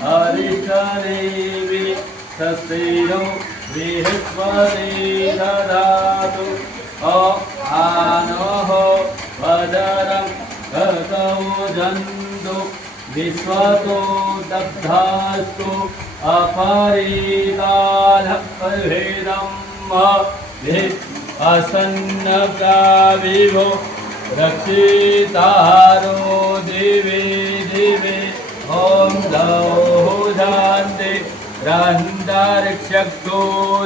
हरिषनेवि सस्यो बृहस्पति ददातु आनः भदरं भगवो जन्तु विश्वतो दग्धास्तु अपरितालभेदं असन्नकाविभो रक्षितारो दिवे दिवे ॐ द्यौः शान्ति रन्दारक्षको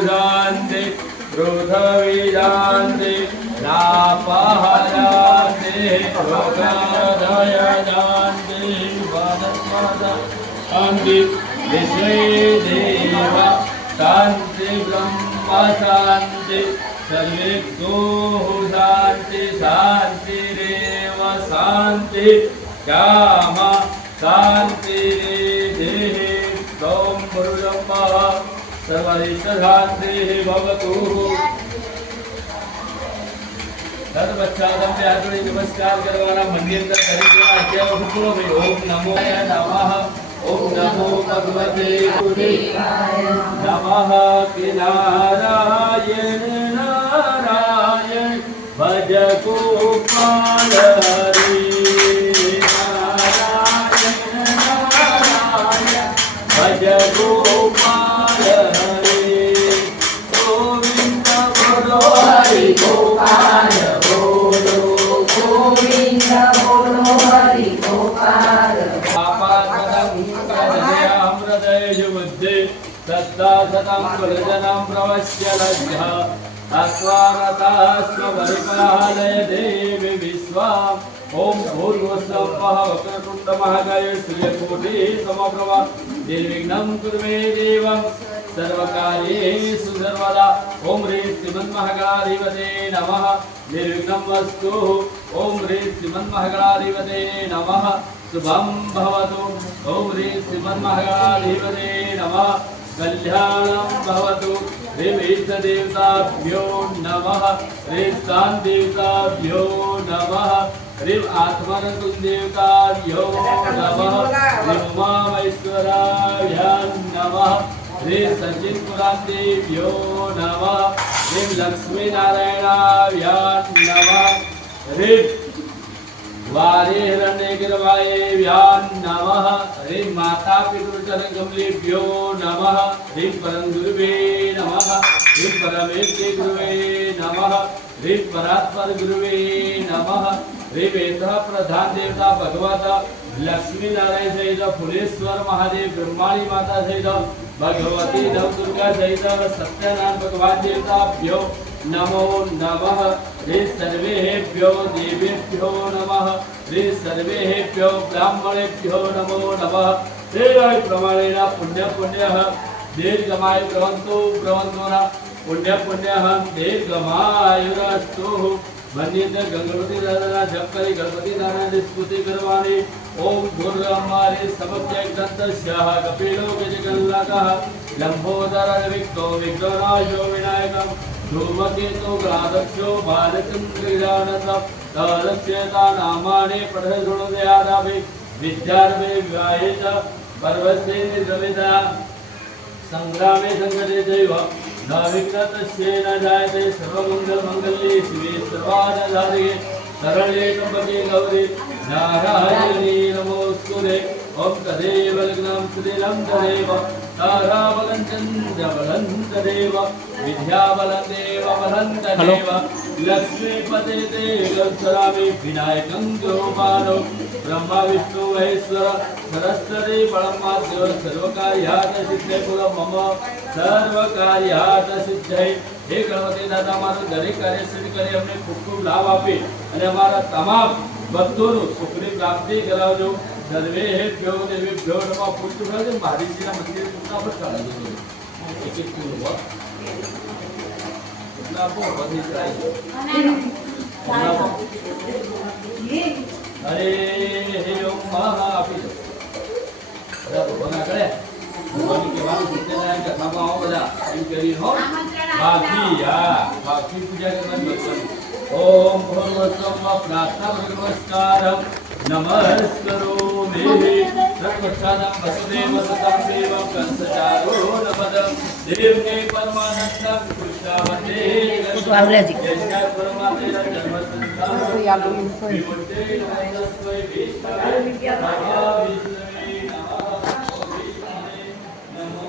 शान्ति पृथ्वी शान्ति नापहरान्ति रोगादय शान्ति शान्ति विश्वे देव शान्ति ब्रह्म शान्ति सर्वे शान्ति शान्तिरेव शान्ति काम शान्ति देहि ॐ गुरुब्रह्मा सर्वैश्वर्यशान्तिः भवतु। तत्पश्चात हाथोड़ी नमस्कार करवाना मंदिर तक खरीदना हुक्म में ओम नमो नमः ओम नमो भगवते वासुदेवाय नमः कि नारायण नारायण भज गोपाल हरि भज गोपाल हरे गोविंद बोलो हरि गोपाल बोलो गोविंद बोलो हरि गोपाल हृदय बुद्धि सत्ता सतं कुलजनं प्रवश्य लज्जा अस्वारतः स्वरिकालय देवी विश्वा ओम भूर्भुवस्सुवः वक्रतुण्ड महाकाय सूर्यकोटि समप्रभा निर्विघ्नं कुरु मे देव सर्वकार्येषु सर्वदा ओम ह्रीं श्रीमन्महागणाधिपते नमः निर्विघ्नमस्तु ओम ह्रीं श्रीमन्महागणाधिपते नमः शुभं भवतु ओम ह्रीं श्रीमन्महागणाधिपते नमः कल्याणं भवतु ह्रीं इष्टदेवताभ्यो नमः ह्रीं शान्तिदेवताभ्यो नमः ह्रीं आत्मनकुलदेवताभ्यो नमः ह्रीं उमामहेश्वराभ्यां नमः ह्रीं सचित्पुरादेव्यो नमः ह्रीं लक्ष्मीनारायणाभ्यां नमः ह्रीं वारे हिरण्यगिरवायेभ्यां नमः ह्रीं माता पितृचरणकमलेभ्यो नमः ह्रीं परमगुरुवे नमः ह्रीं परमेश्वरी गुरुवे नमः ह्रीं परात्पर गुरुवे नमः ह्रीं वेदः प्रधान देवता भगवत लक्ष्मी नारायण सहित फुलेश्वर महादेव ब्रह्माणी माता सहित भगवती नवदुर्गा सहित सत्यनारायण भगवान देवताभ्यो नमो नमः ह्रीं सर्वेभ्यो देवेभ्यो नमः ह्रीं सर्वेभ्यो ब्राह्मणेभ्यो नमो नमः तेन प्रमाणेन पुण्य पुण्यः दीर्घमायु भवन्तु भवन्तु न पुण्य पुण्यः दीर्घमायुरस्तु मन्येत गंगवती दादा जप करी गणपति नारायण स्तुति करवाणी ओम दुर्गामारे समक्य दंतस्यः कपिलो गजगल्लाकः लंबोदर विक्तो विघ्ननाशो विनायकं धूमकेतु ग्रादक्षो बालचन्द्रगजाननं तदस्यता नामानि पठनशृणुदयादाभि विद्यार्थे विवाहे च पर्वसे निर्गमिता संग्रामे संगते चैव न विघ्नतस्य न जायते सर्वमङ्गलमङ्गल्ये शिवे सर्वार्थसाधिके शरण्ये त्र्यम्बके गौरी नारायणी नमोस्तुते ओम तदेव लग्नं सुदिनं तदेव ताराबलं चन्द्रबलं तदेव विद्याबलं देव बलं तदेव लक्ष्मीपते ते गौसरामि विनायकं गोपालो ब्रह्मा विष्णु महेश्वर सरस्वती परमात्मा सर्वकार्यार्थ सिद्धे कुल मम सर्वकार्यार्थ सिद्धे हे गणपति दादा मारो दरेक कार्य सिद्ध करे हमने खूब खूब लाभ आपे અને અમારા તમામ ભક્તોનું સુખની પ્રાપ્તિ કરાવજો सर्वेभ्यो देवेभ्यो नमः। फूल चढ़ा दे महादेव जी ना मंदिर कितना पर चढ़ा दो एक एक फूल हुआ कितना वो बधी चढ़ाई अरे हे ओम महापी बना करे भगवान के बाद सत्यनारायण कथा में आओ बजा इन करी हो बाकी पूजा करना बच्चन ओम भगवत्सम प्रार्थना नमस्कारम नमस्करोमि सर्वक्षादं वसुदेव सतं देवं कंसचारो नपदं देवके परमानन्दं कृष्णा वन्दे जगन्नाथ परमात्मेन जन्म संसार विमुक्ते नमस्तस्मै विष्णवे नमः विष्णवे नमो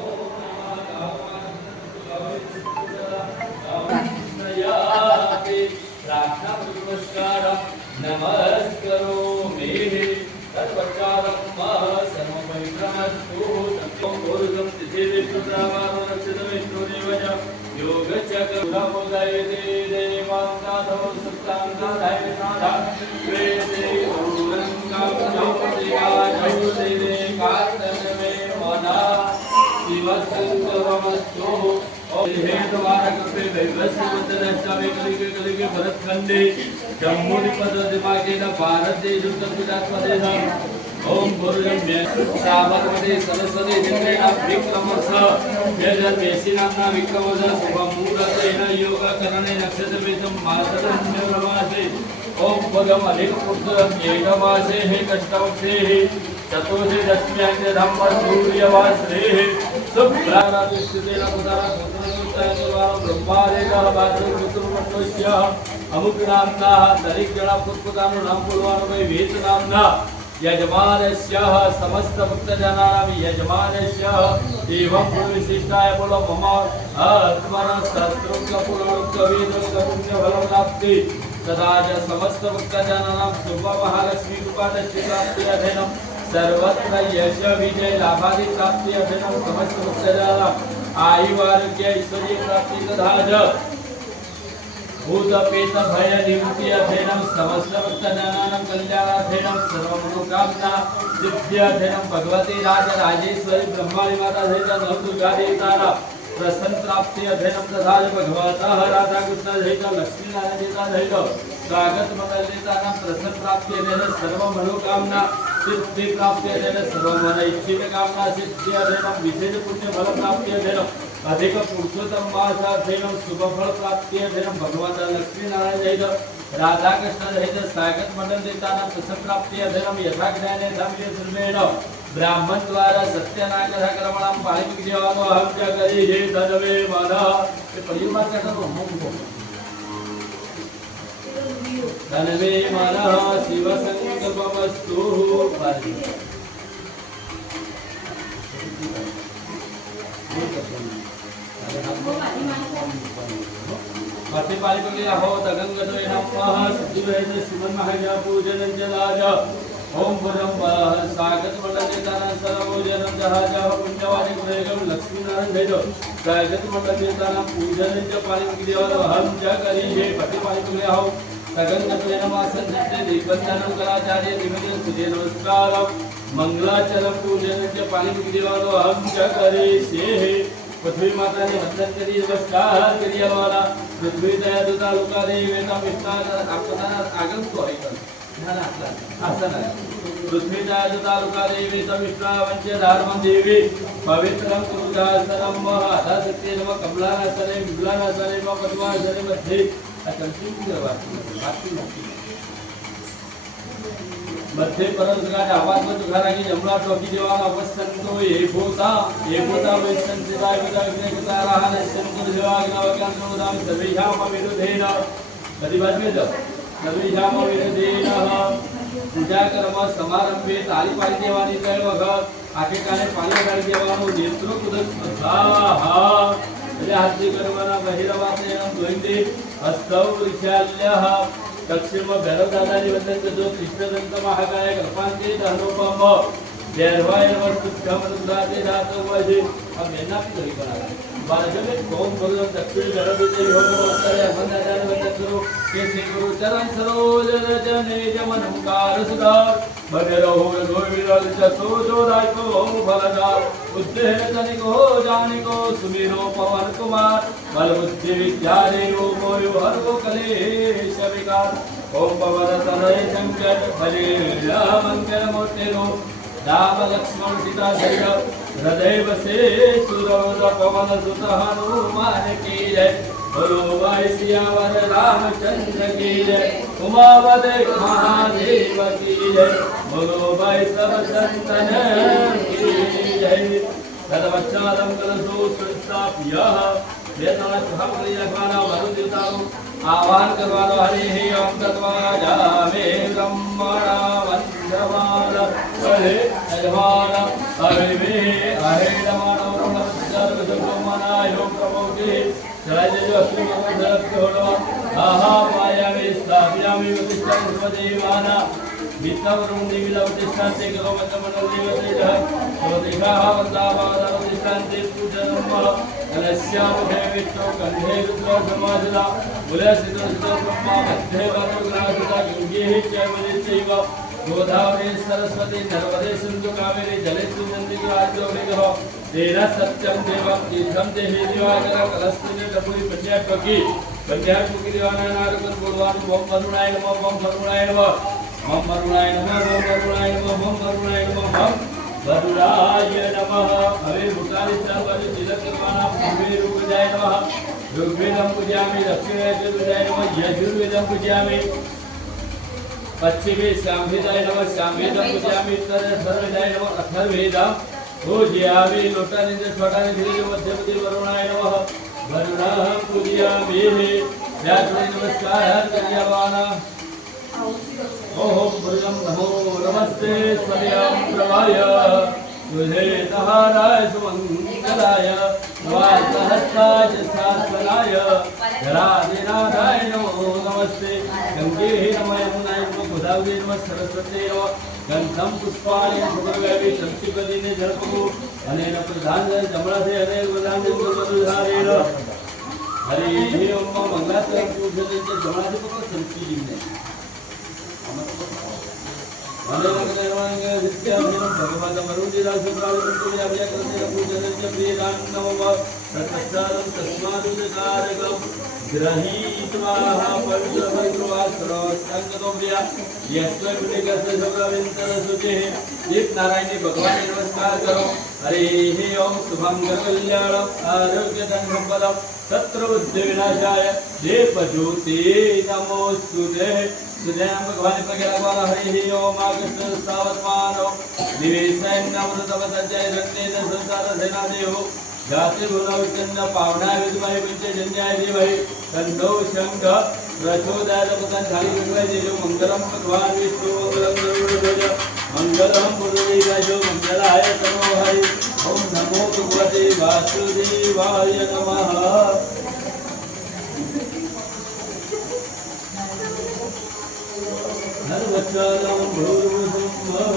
प्रार्थना नमस्कारं नमस्करोमि सर्वचारं सर्वपवित्रमस्तु तत्त्वं पूर्वं तिथिविष्णुरामानुरक्षितविष्णुरेवच योगचक्रुरमुदयते देवान्तादौ सुप्तान्ताधैर्यनादा श्वेते औरङ्गाब्जौदेवाजौदेवे कार्तनमे मनः शिवसङ्कल्पमस्तु हेतवारकल्पे वैवस्वतनश्चावे कलिके भरतखण्डे जम्मूद्वीपदिमाकेन भारतदेशोत्तरगुजरातप्रदेश ओम गुरुजम्य साबरमती सरस्वती चक्रेण विक्रमस यजर्वेशी नाम्ना विक्रमस शुभमुहूर्तेन योगकरणे नक्षत्रवेदं मासदन्यप्रमासे ओम भगम अधिकपुरुषं एकमासे हे कष्टवक्षे चतुर्थे दशम्यान्ते धम्म सूर्यवासरे शुभ्रारातिस्थितेन पुतरा ब्रह्मादेव भाद्रपदुर्मण्डस्य अमुक नाम्ना दरिद्रणा पुष्पकानु नाम पुलवानु वै वेद नाम्ना यजमानस्य समस्त भक्तजनानां यजमानस्य एवं विशिष्टाय बोलो मम आत्मना शास्त्रोक्त पुराणोक्त वेदोक्त पुण्यफलं प्राप्ति तदा च समस्त भक्तजनानां शुभ महालक्ष्मी कृपादस्य प्राप्ति अधीनं सर्वत्र यश विजय लाभादि प्राप्ति अधीनं समस्त भक्तजनानां आयु आरोग्य ऐश्वर्य प्राप्ति तथा च भूत पेत भय निवृत्ति अधीनं समस्त भक्तजनानां कल्याणाधीनं सर्वमनोकामना सिद्धि अधीनं भगवती राजराजेश्वरी ब्रह्माणी माता सहित नवदुर्गा देवतानां प्रसन्न प्राप्ति अधीनं तथा भगवतः राधा कृष्ण सहित लक्ष्मी नारायण देवता सहित स्वागत मंगल देवतानां प्रसन्न प्राप्ति अधीनं सर्वमनोकामना सिद्धि प्राप्ति अधीनं सर्वमन इच्छित कामना सिद्धि अधीनं विशेष पुण्य फल प्राप्ति अधीनं अधिक पुरुषोत्तम मासाधीनं शुभ फल प्राप्ति अधीनं भगवान लक्ष्मी नारायण सहित राधा कृष्ण सहित स्वागत मंडल देवतानां प्रसन्न प्राप्ति अधीनं यथा ज्ञाने धम्य धर्मेण ब्राह्मण द्वारा सत्यनारायण कर्मणां पालिक देवानो अहं च करिहे तदवे मनः ये परिवार का तो तनवे मनः शिव संकल्पमस्तु मध्य पालिक के हो तगंगतवे नमः सत्युवेद श्रीमन् महाजा पूजनं जलाज ओम पुरम स्वागत मंडल देवतानां सर्वभोजनं जहाज पुण्यवादी गुणेगम लक्ष्मी नारायण सहित स्वागत मंडल देवतानां पूजनं च पालिक देवानो अहं च करिहे पति पालिक के हो तगंगतवे नमः संते दीपंदनं कराचार्य दिव्य सुदे नमस्कारं मंगलाचरण पूजनं च पालिक देवानो अहं च करिहे पृथ्वी माता ने वंदन करी नमस्कार करिए वाला पृथ्वी दया दुता लुका देवी वेता विष्णु आपका आगम को है ध्यान आसन है पृथ्वी दया दुता लुका देवी वेता विष्णु वंचे धर्म देवी पवित्रं कुरुदासनम आधा सत्य नम कमलानासने विमलानासने म पद्मासने मध्ये कंटिन्यू करवा बाकी मध्य परम का आवाज में दुखारा की जमुना टोकी देवाना अवस्थंतो ये भूता वैष्णव शिवाय विदा विघ्न कुताराहन संकुल शिवाय नवकांतो दाम सर्वेषाम विरुद्धेन प्रतिबाद में जब सर्वेषाम विरुद्धेन पूजा कर्म समारंभे ताली पाडी देवानी तय वखत आखे काने पाणी गाडी देवानो नेत्रो कुदत स्वाहा એટલે હાથી કરવાના બહિરવાતેન દ્વૈતે હસ્તૌ વિશાલ્યઃ दक्षिण में भैरव दादा जी वंदन जो कृष्णदंत महाकाय कल्पांते धर्मोपम जयवाय वस्तुभ्यम रुद्राते धातु वजे अब मेना भी करी बना बाजू में कौन भगवान दक्षिण भैरव देव होनो उत्तरे मन दादा वंदन करो के श्री गुरु चरण सरोज रजने जमन ओंकार सुधार बने रहो रघुवीर जसो जो दायको फलदार उद्देह तनिको जानिको सुमीरो पवन कुमार बल बुद्धि विद्या देव मोयो हरो कलेश विकार ओम पवन तनय शंकर बले मंगल मूर्ति नो राम लक्ष्मण सीता सहित हृदय बसे सुरवर पवन सुत हनुमान की जय बोलो भाई सियावर रामचंद्र की जय उमापति महादेव की जय बोलो भाई सब संतन की जय तदपश्चातम कलशो संस्थाप्य वेदना भागवती रखवाना वरुण देवताओं आह्वान करवानो हरि हे ओम तत्वाजामे ब्रह्मणा वंदमान हरे यजमान हरि मे हरे नमो नमः सर्वसुमनाय प्रभुते जय जय अश्विन मंगल होलो आहा पायामि स्थापयामि प्रतिष्ठां स्वदेवाना वित्तवरुण देवी प्रतिष्ठान्ते करो मंगल देवते जय स्वदेहाः वन्दावादा प्रतिष्ठान्ते पूजनम् कलस्यामुखे विष्णु कंधे रुद्र समाजला बुलसितो ब्रह्मा मध्ये वातुग्रासुता गंगे च चैव गोदावरी सरस्वती नर्मदे सिंधु कावेरी जलेषु नंदिग्राजोनिगः तेन सत्यं देवं तीर्थं देहि दिवाकर कलस्मिने लपुरी पञ्चाट्वकी दिवाना नारकन भगवान ओम वरुणाय नमः ओम वरुणाय नमः ओम वरुणाय नमः ओम वरुणाय नमः ओम वरुणाय नमः ओम वरुणाय नमः हरे भूतानि सर्वरि तिलकर्माणा पूर्वे रूपजाय नमः ऋग्वेदं पूजयामि दक्षिणे यजुर्वेदाय नमः यजुर्वेदं पूजयामि पश्चिमे सामवेदाय नमः सामवेदं पूजयामि उत्तरवेदाय नमः अथर्ववेदं पूजयामि लोटानिंद छोटानिंद मध्यपति वरुणाय नमः वरुणः पूजयामि व्यासुदे नमस्कारः क्रियमाणः ओम भुजं नमो नमस्ते स्वयं प्रभाय तुझे तहाराय सुमंगलाय वासहस्ताय शास्त्राय धरादिनाथाय नमो नमस्ते गंगे नमः यमुनाय नमः गोदावरी नमः सरस्वती नमः गंधम पुष्पाणि सुगंधि संचिपदिने जलपको अनेन प्रधान जमणासे अनेक प्रधान जमणाधारेण हरि ओम मंगलाचरण पूजने जमणासे पको संचिदिने अनेक विद्याधीनं भगवत वरुणिरा सुप्रावृत्ति अभ्यक्रमेण पूजनस्य प्रियदान नमः तत्पश्चात् तस्मादुकारकं ग्रहीत्वा पवित्रवास्त्रसंगतोम्या यस्मै पुण्यकस्य सुप्रविन्तरसुचिः एक नारायणी भगवान नमस्कार करो हरे ओम शुभंकर कल्याणम आरोग्यधन संपदम तत्र बुद्धि विनाशाय देवज्योति नमोस्तुते सुजयं भगवान प्रज्ञावान हरि ओम कृष्ण सावत्मानो निवेशयन् अमृतवतजय रत्नेन संसार सेना देवो जाति गुणविचन्न पावना विद्महे पंचजन्याय देवहि तन्नो शंख प्रचोदयात् पतन खाली विद्महे देवो मंगलम भगवान विष्णु मंगलम गरुड़ध्वज मंगलम पुरुषाय मंगलाय तनो हरि ओम नमो भगवते वासुदेवाय नमः नरवच्चालं भूर्भुवः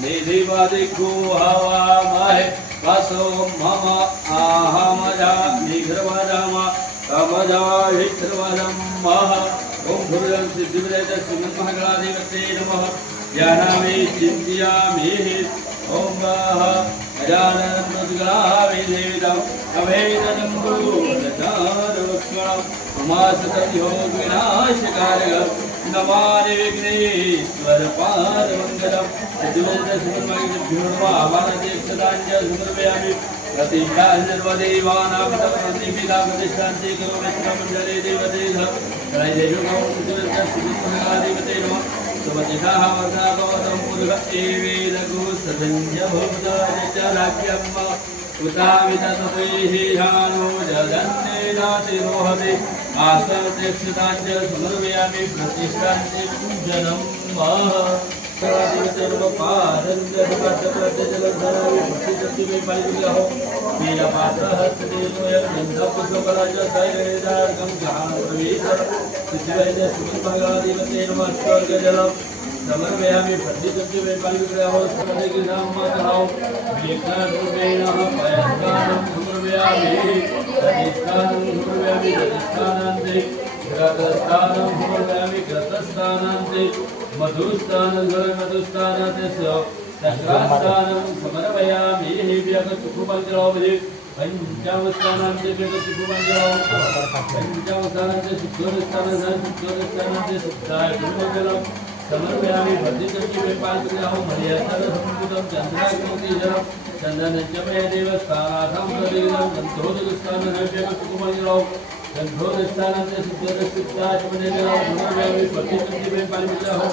निधिपदिग्गो हवामहे वसो मम आहमजा निघ्रवदम तमजाहित्रवदमः ओम भूर्भुवः सिद्धिविनायक श्रीमन्महागणाधिपते नमः ध्यानामि चिन्तयामि ओम अजानन्दोद्ग्राविधेदम् अभेदनं गुरुरचारवक्ष्मणम् उमासतयो विनाशकारकम् नमामि विघ्नेश्वर पादमङ्गलम् सिद्धिविनायकस्मन्महागणाधिपते नमः आवाहनाध्यक्षताञ्च समर्पयामि प्रतिष्ठां सर्वदेवानां प्रतिष्ठा प्रतिष्ठान्ते करो विष्णुमण्डले देवतेभ्यः त्रयदेवगौ सिद्धिविनायकस्मन्महागणाधिपते नमः सुमतिषाः वर्धाभवतं मुरुग एवेदगो सदञ्जभूतानि च राज्ञम् उताविततपैः ह्यानो जगन्नेनातिरोहते आसनदीक्षिताञ्च समर्पयामि प्रतिष्ठाञ्च पूजनं समर्पयामि प्रतिपत्ति में पालिग्रहो समर्पयामि मातरौ विष्णुरूपेण पयस्तानं समर्पयामि प्रतिष्ठानं समर्पयामि प्रतिष्ठानान्ते ग्रहस्थानं समर्पयामि ग्रहस्थानान्ते मधुस्थानं मधुस्थानान्ते चक्रास्थानं समर्पयामि व्यगचुकुमञ्जलौ पंचावस्थानान्ते व्यगचुकुमञ्जलौ पंचावस्थानान्ते शुद्धस्थानान्ते शुद्धाय कुमञ्जलौ समर्पयामि वर्धितस्य वेपालग्रहो मर्यादासंस्कृतं चन्द्राग्निजलं चन्दनञ्चमय देवस्थानाथं प्रदेशं गन्धोदकस्थाननव्यकुकुमञ्जलौ गन्धोदकस्थानस्य सिद्धरसिद्धाचमनेजलं समर्पयामि वर्धितस्य वेपालग्रहो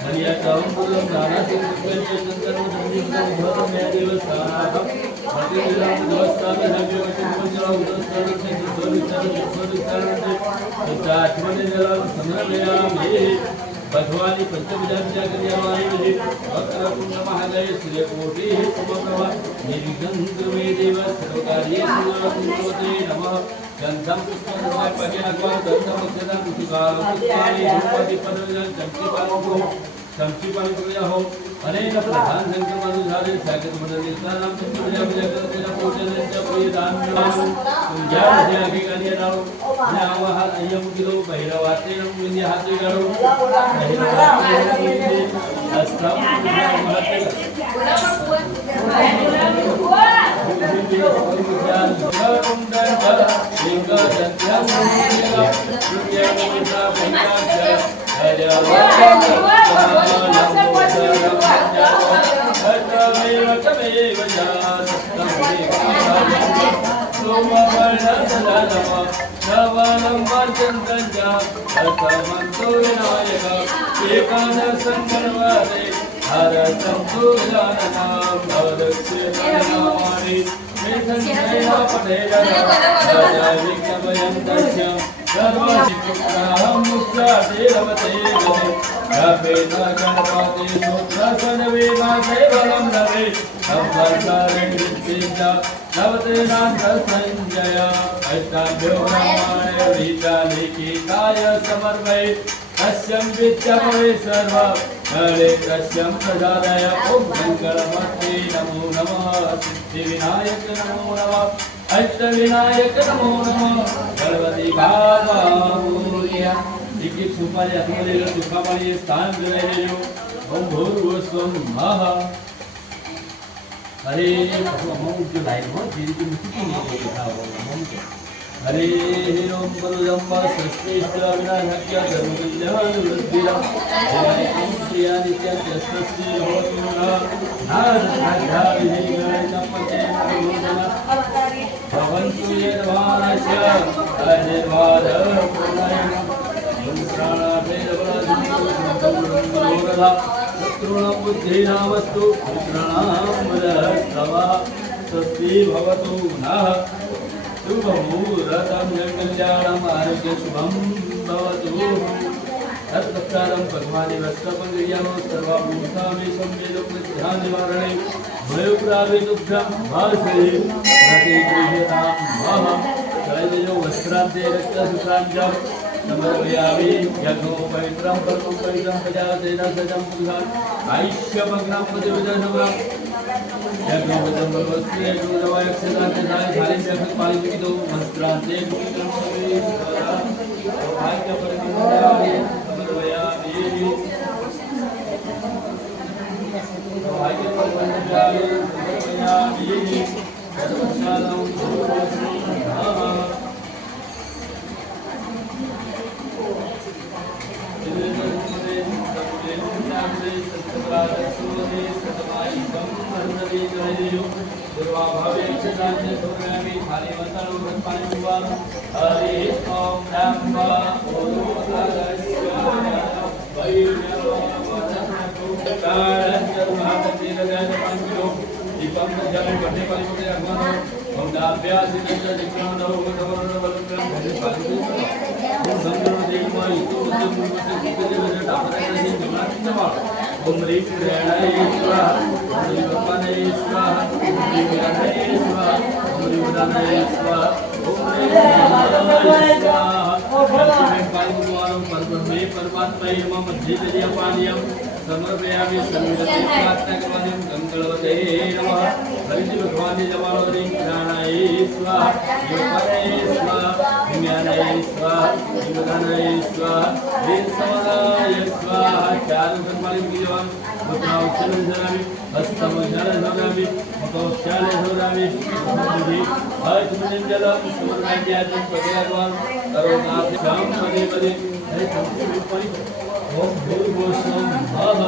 मर्यादासंस्कृतं दानासंस्कृतं चन्दनं गन्धोदकमय देवस्थानाथं प्रदेशं देवस्थाननव्यकुकुमञ्जलौ गन्धोदकस्थानस्य सिद्धरसिद्धाचमनेजलं समर्पयामि भगवानी पंचविधा कल्याणी विधि वक्रतुंड महाकाय सूर्यकोटि समप्रभ निर्विघ्नं मे देव सर्वकार्येषु सर्वते नमः गन्धं पुष्पं समर्पयामि गन्धं अक्षतं पुष्पकालं पुष्पाणि धूपदीप पदं चमकीपालको चमकीपालको अनेक प्रधान संकल्पानुसारे सागत मंडलिकानां पंचविधा पूजनं च प्रियदानं पूजाध्यागे कार्यनाम नामः अयं किलो भैरवातेन विन्याहाते करो अष्टम तस्यं विद्यामवे सर्व नले तस्यं प्रसादय ओम मंगलमूर्ते नमो नमः सिद्धिविनायक नमो नमः अष्टविनायक नमो नमः गणपति बाबा मोरया एक सुपारी हातमध्ये सुखामाळी स्थान दिलेले ओम भूर्भुवस्वं महा हरे ओम जो लाइन हो धीरे धीरे मुक्ति नहीं देता हो हरे ओम परजम्ब सृष्टिश्च विनाशक्य धर्मविद्यानुवृद्धिरं जयं प्रिया नित्यस्यस्ति भवतु नारदाध्याविधिगणपतेन भवन्तु यद्वानस्य अनिर्वादपूर्णयं शत्रूणां बुद्धिनामस्तु मित्राणां वदस्तव स्वस्ति भवतु नः शुभमुहूर्तं कल्याणम् आरोग्य शुभं भवतु तत्पश्चातं भगवाने वस्त्रपङ्क्रियां सर्वभूतामेशं वेदोपध्यानिवारणे भयोप्रावेदुभ्यं भाषे प्रतिगृह्यतां मम कलयो वस्त्रान्ते रक्तसुताञ्चं समर्पयामि यज्ञो पवित्रं परमं पवित्रं प्रजातेन सजं पुरुषान् आयुष्यमग्नं पतिविदनवं यज्ञोपदं भगवस्ते गुरुवायक्षेत्रान्ते धारे जगत् पालितो वस्त्रान्ते पवित्रं सवेश्वरा भाग्यपरिपूर्णाय समर्पयामि भाग्यपरिपूर्णाय समर्पयामि सर्वशालं ओम ह्रीं प्रेरणाय स्वाहा ओम ह्रीं वपानाय स्वाहा ओम ह्रीं व्याधाय स्वाहा ओम ह्रीं उदानाय स्वाहा ओम ह्रीं ज्ञानाय स्वाहा लक्ष्मी पार्वतीवारं परब्रह्मे परमात्मने नमः मध्ये जलपानीयं समर्पयामि सर्वदा प्रार्थना करवानियं गंगलवते नमः हरिजी भगवान जमालो ह्रीं प्रेरणाय स्वाहा वपानाय स्वाहा ज्ञानाय स्वाहा उदानाय स्वाहा ह्रीं समानाय स्वाहा चारु कर्माणि विजयवान मुद्राउच्चारण धरामि हस्तमुच्चारण धरामि मुखोच्चारण धरामि बुद्धि हस्तमुच्चारण जलम समर्पयामि भगवान करुणाभ्याम पदे पदे हरे संस्कृति ओम भूर्भुवस्सुवः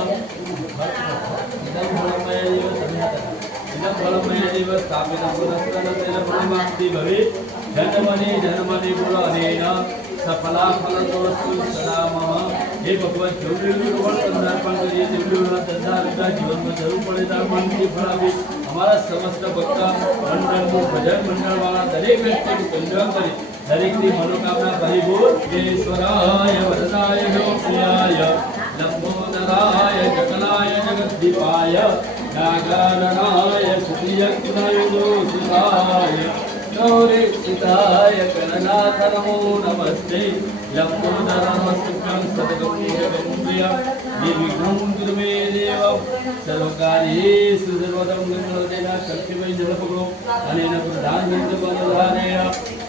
इदं फलमयदेव स्थापितं पुनस्करतेन फलमाप्ति भवेत् जन्मनि गुणेन सफला फलतोस्तु सदा मम हे भगवत जो भी अर्पण करिए जीवन में जरूर पड़ेगा मन की फल भी हमारा समस्त भक्त मंडल भजन मंडल वाला दरेक व्यक्ति को कल्याण करे दरेक की मनोकामना परिपूर्ण ईश्वराय वरदाय लोकप्रियाय लंबोदराय सकलाय जगद्दीपाय नागारणाय सुखियज्ञाय सुधाय गौरीक्षिताय गणनाथ नमो नमस्ते लंबोदरमस्तकं सदगौरीयं निर्विघ्नं कुरु मे देव सर्वकार्येषु सर्वदा मंगलदेना शक्तिमय जलपगो अनेन प्रधानमन्त्रिपदधारेण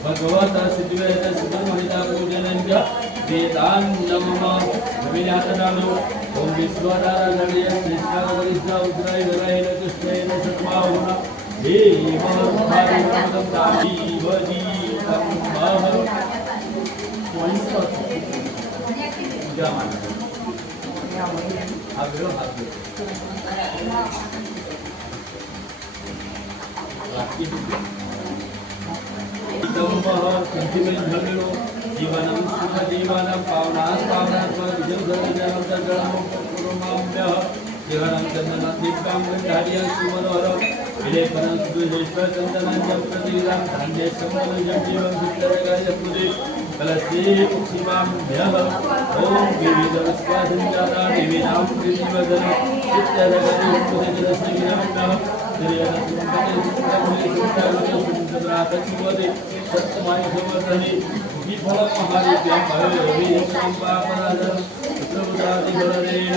भगवता सिद्धिवेद सिद्धमहिता पूजनञ्च वेदान् नमः विनातनानो ओम विश्वदारणीय श्रेष्ठावरिष्ठा उग्राय वराय कृष्णेन सत्माहुना देवभारतं दाजीवजीतं मह जीवनं सुखजीवनं पावनास्पावनात्मक विजयजनम जीवनं चंदनं दीप्तां गंधार्यं सुमनोहरं विलेपनं सुदुष्ट चंदनं जं प्रतिविदां धान्ये सम्मनं जीवं सुन्दरगाय पुरे कलस्ते शिवाभ्यः ओम विविधवस्वासंजाता देवीनां प्रीतिवदन चित्तरगति पुरेजलसंज्ञानः निर्यनसुन्दरसुन्दरमुनिसुन्दरातचिवदे सत्यमाय समर्धनि विफलं महादेव्यां भवेरविहितं पापराधं पुत्रपुत्रादिफलरेण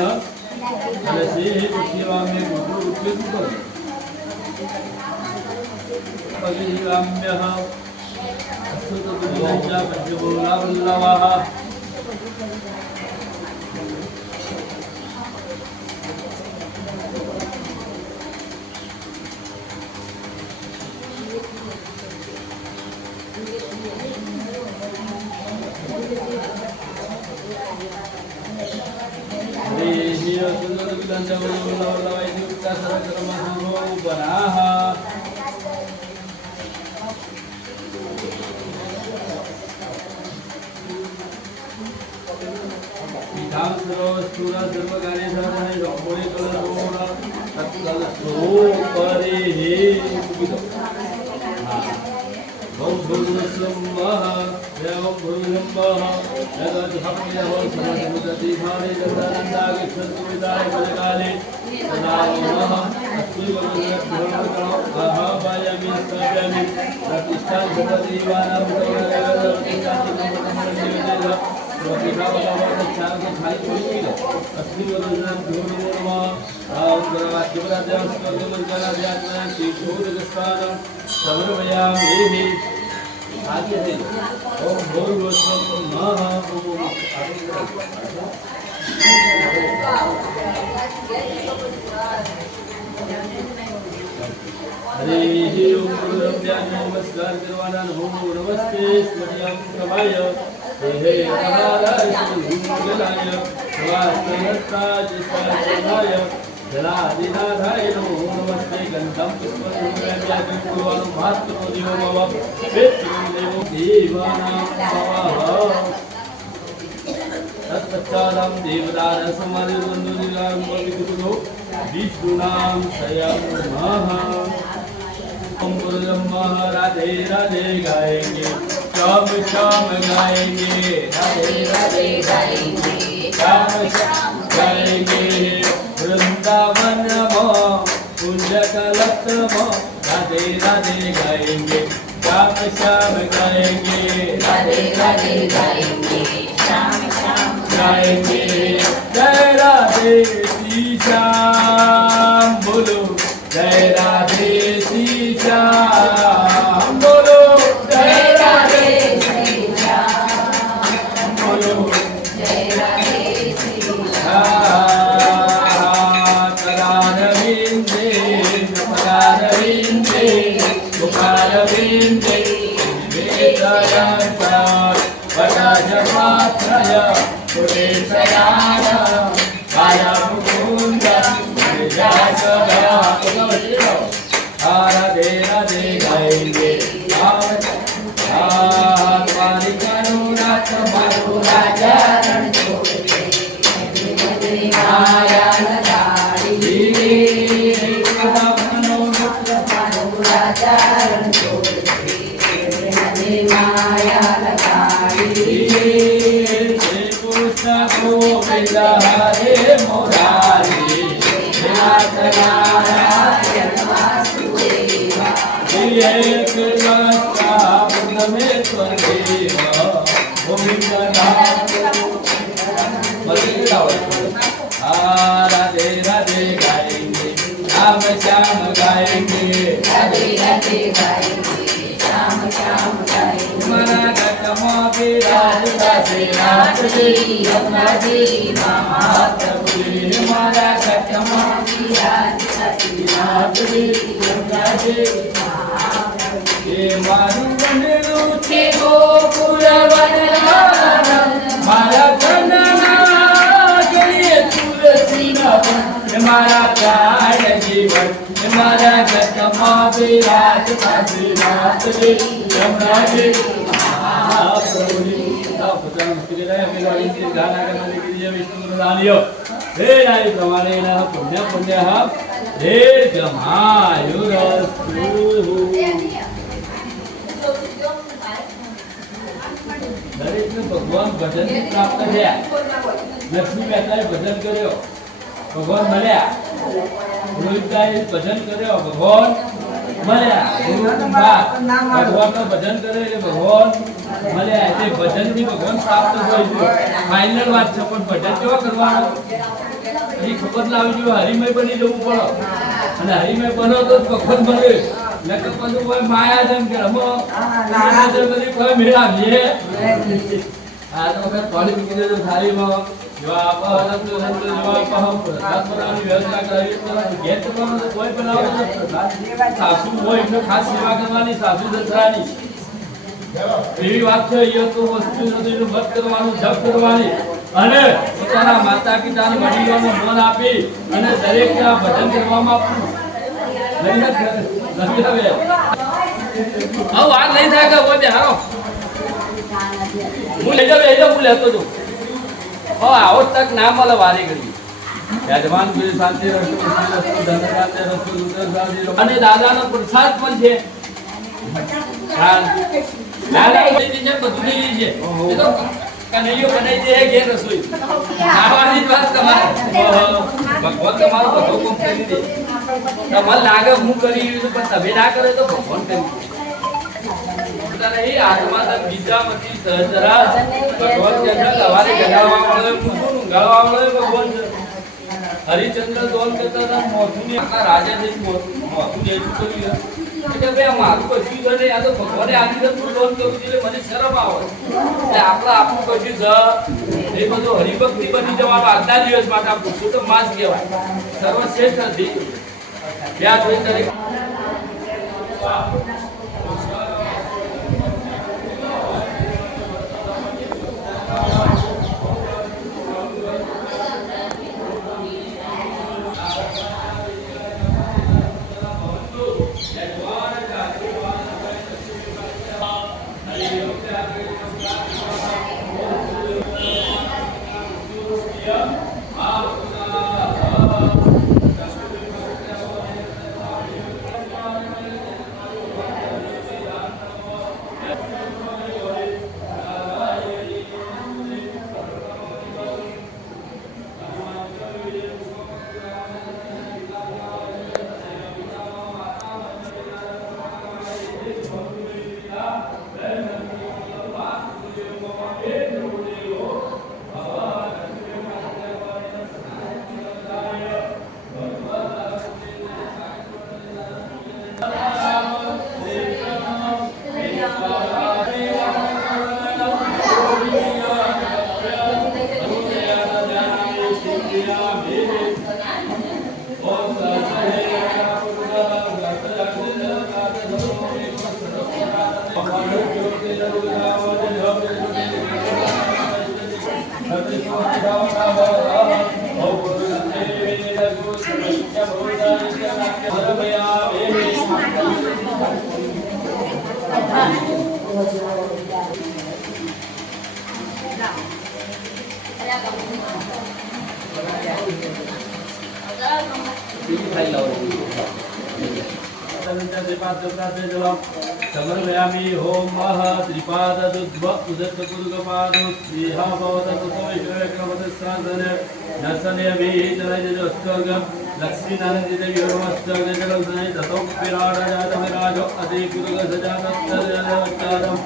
कलसे शिवाम्य गुरुरूपेण पवित्राम्यः अस्तुतुल्यञ्च पञ्चभूतावल्लभः नमस्कार करवाना नमस्ते स्मरियां प्रभाय हे महाराज जलाय वास्तवस्ताजसाय जलादिनाथाय नमो नमस्ते गन्धं पुष्पं कुर्वाणं मातरो देवो मम पितृं देवो देवानां भवः तत्पश्चादं देवदानसमाधिबन्धुनिलां पवित्रो विष्णुनां स्वयं महा ओम राधे राधे गाएंगे श्याम श्याम गाएंगे, राधे राधे गाएंगे, श्याम श्याम गाएंगे। वृंदावन कुंज कलत राधे राधे गाएंगे, श्याम श्याम गाएंगे, राधे राधे गाएंगे, श्याम श्याम गाएंगे। जय राधे श्री श्याम बोलो, जय राधे श्री श्याम बोलो, जय राधे श्री श्याम बोलो, जय राधे श्री श्याम। करारविंदे करारविंदे करारविंदे वेदयन्ता वटजपात्रय पुरेशयान कालमुकुन्द विजयसदा। राधे राधे गाएंगे, तुम्हारी करुणा तुम्हारो राजरण माया लगाड़ी राजरण माया लगाड़ी। श्री कृष्ण गोविंद हरे मुरारी नारायण वासुदेवा एक कृष्ण में स्वदेव गोविंद राधे राधे गाएंगे, श्याम श्याम गाएंगे, राधे राधे गाएंगे, श्याम श्याम गाएंगे। मना कटमा विराजता से नाथ जी यमुना जी महाप्रभु। हमारा कटमा विराजता से नाथ जी यमुना जी महाप्रभु। ये मारू बंदरू के गोकुल वनराज मारा कन्ना हमारा प्राण जीवन हमारा गतमा विराज नाथ जी यमुना जी महाप्रभु। गाना करने के लिए विष्णु दानियो हे नारी प्रमाणे न पुण्य पुण्य हे जमायुरस्तु। दरेक ने भगवान भजन प्राप्त किया। लक्ष्मी मेहता भजन કર્યો, ભગવાન મળ્યા। ગુરુદાસ ભજન કર્યો, ભગવાન મળ્યા। ભગવાનનું ભજન કરે એટલે ભગવાન મળ્યા। એટલે ભજનથી ભગવાન પ્રાપ્ત હોય છે, ફાઇનલ વાત છે। પણ ભજન કેવા કરવાનું એ ખબર લાવવી જોઈએ। હરિમય બની જવું પડે, અને હરિમય બનો તો ભગવાન મળે। નકર બધું કોઈ માયા જેમ કે રમો બધી કોઈ મેળાવીએ। આ તો વખત પાણી મૂકી દેજો થાળીમાં। વ્યવસ્થા કરાવી ગેસ કરવાનો કોઈ બનાવો સાસુ હોય એટલે ખાસ સેવા કરવાની, સાસુ દસરાની એવી વાત છે। એ તો વસ્તુ નથી, મત કરવાનું, જપ કરવાની, અને પોતાના માતા પિતાને વડીલોને માન આપી અને દરેકને ભજન કરવામાં આપવું। વાત નહીં થાય કે હોય હારો હું લઈ જાઉં હું લેતો છું। આવો તક ના મળે વારી ઘડી। યજમાન ગુરુ શાંતિ અને દાદાનો પ્રસાદ પણ છે। બધું લઈ છે, કનૈયો બનાવી દે ઘેર રસોઈ। ખાવાની વાત તમારે ભગવાન તમારો બધો કામ કરી દે। તમને લાગે હું કરી પણ તમે ના કરે તો ભગવાન કરી દે। આત્મા તક વિદ્યામતી સહચરા ભગવાન ચંદ્ર સવારે ગણાવવા મળે, ઊંઘાડવા મળે। ભગવાન હરિચંદ્ર દોન કરતા હતા મોથું રાજા જઈ મોથું જેવું કર્યું એટલે ભાઈ મારું કશું છે નહીં। આ તો ભગવાને આપી દે લોન કરું છું એટલે મને શરમ આવે। આપણે આપણું કશું છે એ બધું હરિભક્તિ બની જવાનું આજના દિવસ માટે આ પુરુષોત્તમ માસ કહેવાય, સર્વશ્રેષ્ઠ હતી। ત્યાં જોઈ દરેક ओम समर्पयामि होम मह त्रिपाद दुद्व उदत्त पुरुगपादो स्नेहा भवतु सोमेश्वरक्रमतस्साधन नसने अभिजनय जस्वर्गम लक्ष्मी नारायण देवी नमस्कार जगल्सने ततो विराट जात विराजो अति पुरुग सजातत्तरम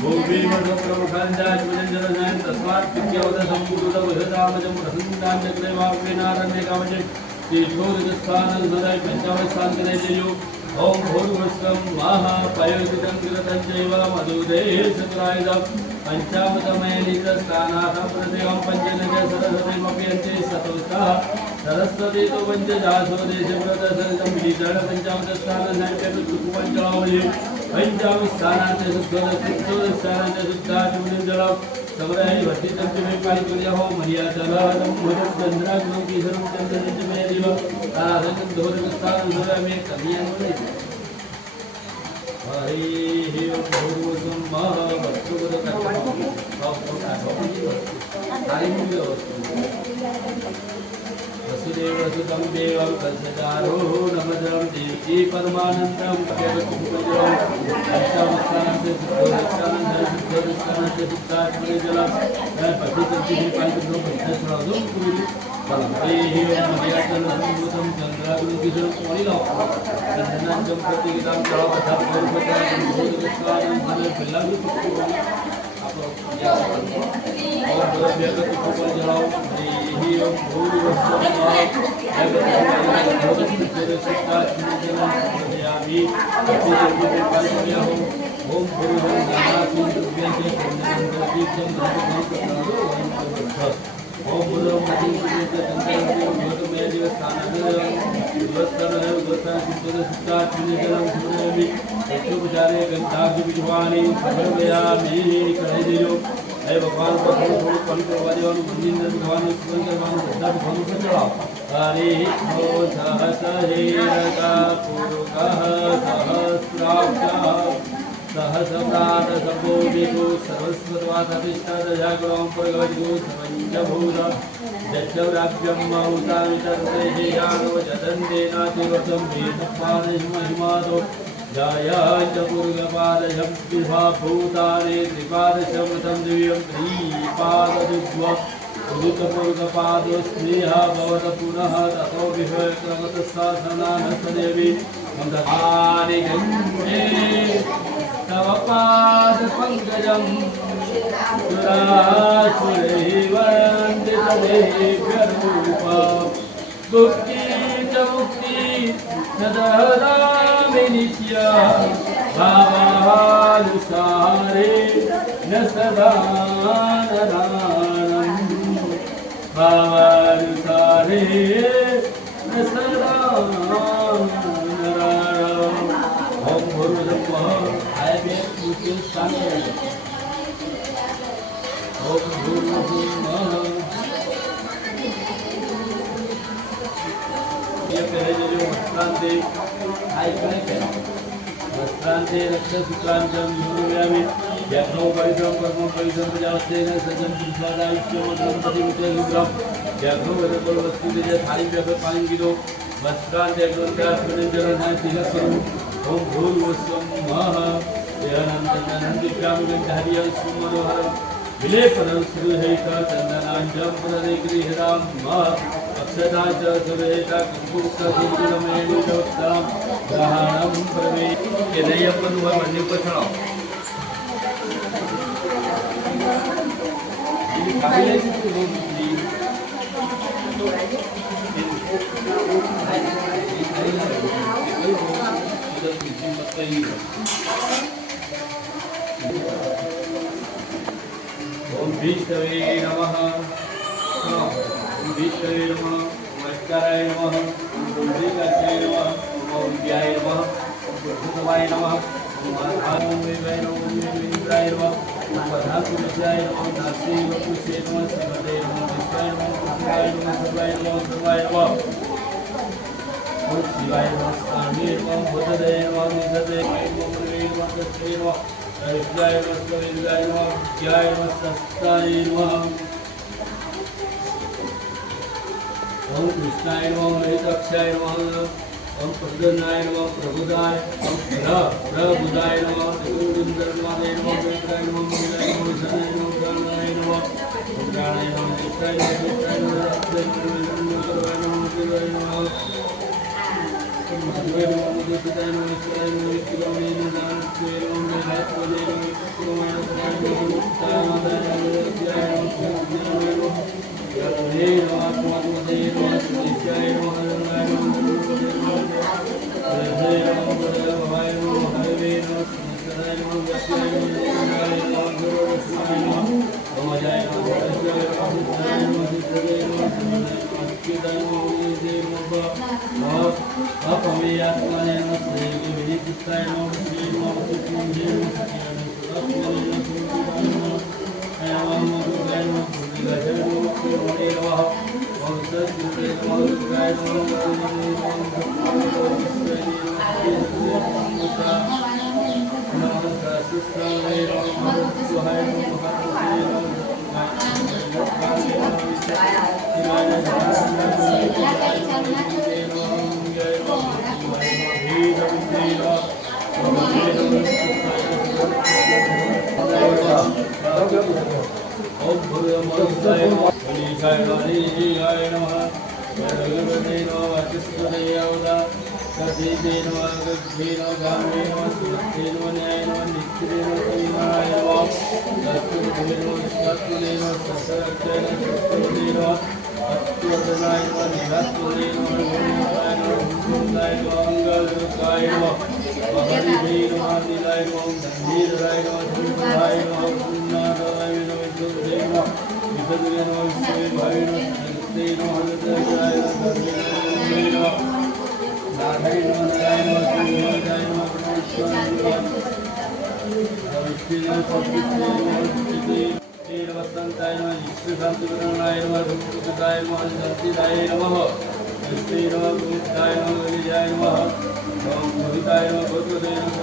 भूमि मधु प्रमुखांजाज विजंजन तस्मात् विद्योद संपूर्ण विहदामजम प्रसन्नां चक्रवाक्वे नारण्य कामजे तीर्थोदस्थानं सदाय पंचावस्थान करे जयो ओम भूर्भुवस्सं महा पयोजितं कृतं चैव मधुरे सत्रायुधं पंचामृतमयनितस्थानाः प्रतिहं पञ्चनज सरस्वतीमप्यन्ते सतोषः सरस्वती तो पञ्चजासो देशव्रतसरितं विचरण पंचामृतस्थानसंकेतुकुपञ्चलावळि पंचामृतस्थानान्ते शुद्धोदस्थानान्ते शुद्धाचूर्णं जलं समरायि वर्धितं च मे पालिकुर्यः मर्यादलानं मुदं चन्द्राग्नं किशोरं चन्द्रं मे दिव ताराधनं दोरस्थानं सुरमे कन्यानुले हरि ओम भूर्भुवस्सं महा भक्तोदकर्मं वसुदेवसुतं देवं कंसचारो नमजं देवी परमानन्दं जगत्पुत्रं पंचावस्थानस्य शुद्धोदस्थानस्य शुद्धात्मजलं पठितञ्चिपालिकुर्यः पंचस्रादं कुरु हरि ओम मर्यादलानं चन्द्राग्निकिशोरं मणिलो चन्दनाञ्चं प्रतिगितां चावथं भूर्भुवस्सं भूर्भुवस्सं ओम बुद्धं मतिं उपचारे गंधाग्निविजवानी समर्पयामि कलयजो हे भगवान को थोड़ा पंच वादिवान मंदिर भगवान सुन करवान श्रद्धा भगवान को चढ़ाओ हरि ओ सहस्रेरका पुरुषः सहस्राक्षः सहस्रात सपोदितो सर्वस्वत्वादभिष्टादजागरं प्रगवतिगो सर्वञ्चभूत दक्षराभ्यं मौतामितर्ते हेयानो जदन्तेनातिवतं वेदपादहिमहिमादो जायाञ्च पुरुगपादशं विभा भूतानि त्रिपादशमृतं दिव्यं त्रिपाददुग्ध्व उदुतपुरुगपादो स्नेहा भवत पुनः ततो विभयक्रमतस्साधनानस्तदेवी मन्दहानि गङ्गे तव पादपङ्कजं सुरासुरैः वन्दितदेव्यरूपं भुक्ति च मुक्ति न ददामि नित्य भावानुसारे न सदा नराणम् भावानुसारे न सदा नराणम् ओम भूर्भुवः आयवे मुझे शांत ओम भूर्भुवः ये पहले जो वस्त्रांते आई कने वस्त्रांते रक्षसूत्रांचम युर्व्यामि यज्ञो परिश्रम कर्मो परिश्रम प्रजावस्तेन सज्जन पुरुषादायुष्यम गणपतिमुखे रुद्रम यज्ञो वेदकल वस्तुते थाली व्यप पांगिरो वस्त्रांते ग्रंथात्मनिर्जरणाय तिलकरु ओम भूर्भुवस्सं महा देहानन्दनन्दविद्यामिगन्धहरियं सुमनोहरं विलेपनं सुरहेता चन्दनाञ्जं पुनरेगृहरां महा अक्षता च सुरहेता कुङ्कुमकसिञ्चिरमेणुजोत्तां ग्रहाणं प्रवे यदयपन हुआ मंदिर को चढ़ाओ ओम विष्णवे नमः ओम विष्णवे नमः नमस्काराय नमः ओम श्रीकांताय नमः ओम विद्याय नमः ओम भूतवाय नमः ओम वेवाय नमः ओम इंद्राय नमः ओम प्रधानपुरुषाय नमः नास्ति वपुषे नमः श्रीमते नमः विष्णाय नमः कृष्णाय नमः सर्वाय नमः सर्वाय नमः ओम शिवाय नमः स्वामी नमः बुद्धदे नमः निधदे नमः मुने नमः तस्मै नमः विद्याय नमः विद्याय नमः विद्याय नमः सत्ताय नमः ओम कृष्णाय नमः महेशाय नमः ओम प्रद्युम्नाय नमः प्रबुदाय ओम प्रबुदाय नमः गोविंदनाय नमः वेदाय नमः मंगलाय नमः विष्णाय नमः प्राणाय नमः प्राणाय नमः विष्णाय नमः विष्णाय नमः सर्वाय नमः शिवाय नमः शिवाय नमः बुद्धाय नमः ईश्वराय नमः विष्णुवाय नमः नारायणाय नमः वेदाय नमः कृष्णाय नमः विष्णाय नमः विद्याय नमः हे नमः हे नमः शिवाय नमः नमः हे नमः भवाय नमः हरे नमः सदाय नमः विष्णाय नमः गुरुदेवाय नमः ओमजाय नमः शिवाय नमः सिद्धाय नमः सिद्धाय नमः अपमेयात्माय नमः श्री विदिताय नमः श्री नमः श्री ओम भूर्भुवस्सुः गणेशाय नमः भगवते नमः वचस्पतये नमः सतीते नमः गच्छे नमः गामे नमः सुरते नमः न्याय नमः नित्ये नमः कल्याणाय नमः दत्तुते नमः सत्त्वने नमः सत्सरक्षाय नमः सत्त्वते नमः अत्वदनाय नमः निरात्मने नमः गुरुनाय नमः गुरुनाय नमः मंगलरूपाय नमः हरिभे नमः नीलाय नमः धन्वीराय नमः धन्वाय नमः पुण्यराय नमः विष्णुदेव नमः विष्णुदेव नमः विष्णुदेवाय नमः धन्वते नमः हृदयाय नमः धन्वते नमः नारायण नमः नारायण नमः शिवाय नमः प्रणश्वाय नमः विष्णुदेव सत्पुरुषाय नमः हे नमस्ताय नमः ईश्वरशांतिकरणाय नमः धूमकेतुकाय नमः जगदीशाय नमः विष्णुवे नमः गोविंदाय नमः गणेशाय नमः ओम भविताय नमः भगवते नमः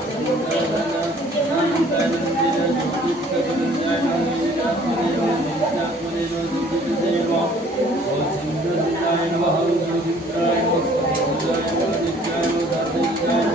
आनंदाय नंदिनाय ज्योतिषकरणाय नमः नित्यात्मने नमः नित्यात्मने नमः दुर्गुते नमः ओम सिंहाय नमः गोविंदाय नमः सदाय नमः नित्याय नमः धार्मिकाय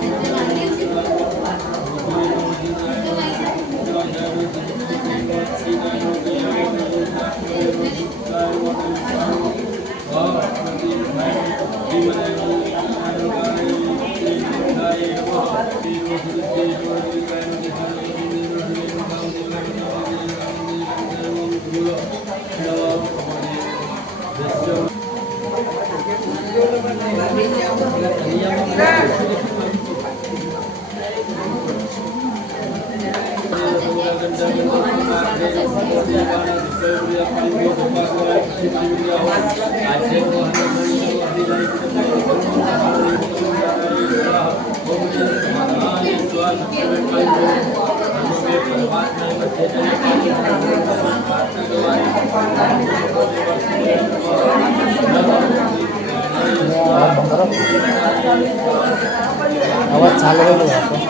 आवाज चालू आहे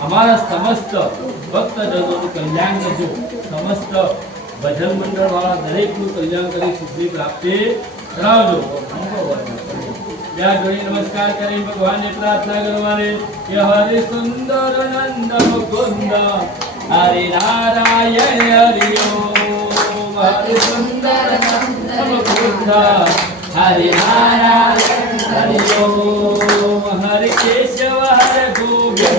हमारा समस्त भक्तजनों कल्याण जो समस्त भजन मंडल वाला दरेक कल्याण करे सुखनी प्राप्ति करावજો या जोड़ी नमस्कार करें भगवान ने प्रार्थना करवाने ये हरि सुंदर नंद मुकुंद हरि नारायण हरि ओम हरि सुंदर नंद मुकुंद हरि नारायण हरि ओम हरि केशव हरि गोविंद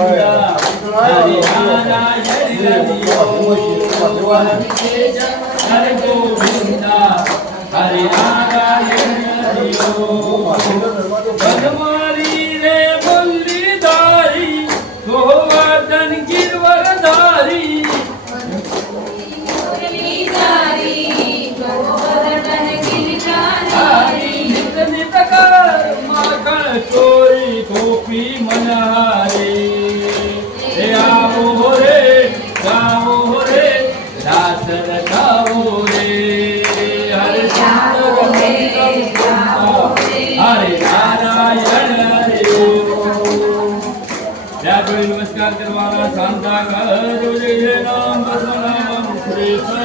हरि नारायण हरि ओम हरि केशव हरि गोविंद हरि नारायण हरि ओम बनमारी रे मुरलीधारी गोवर्धन गिरवर श्रीनाम पद्मनाभं श्रेष्ठ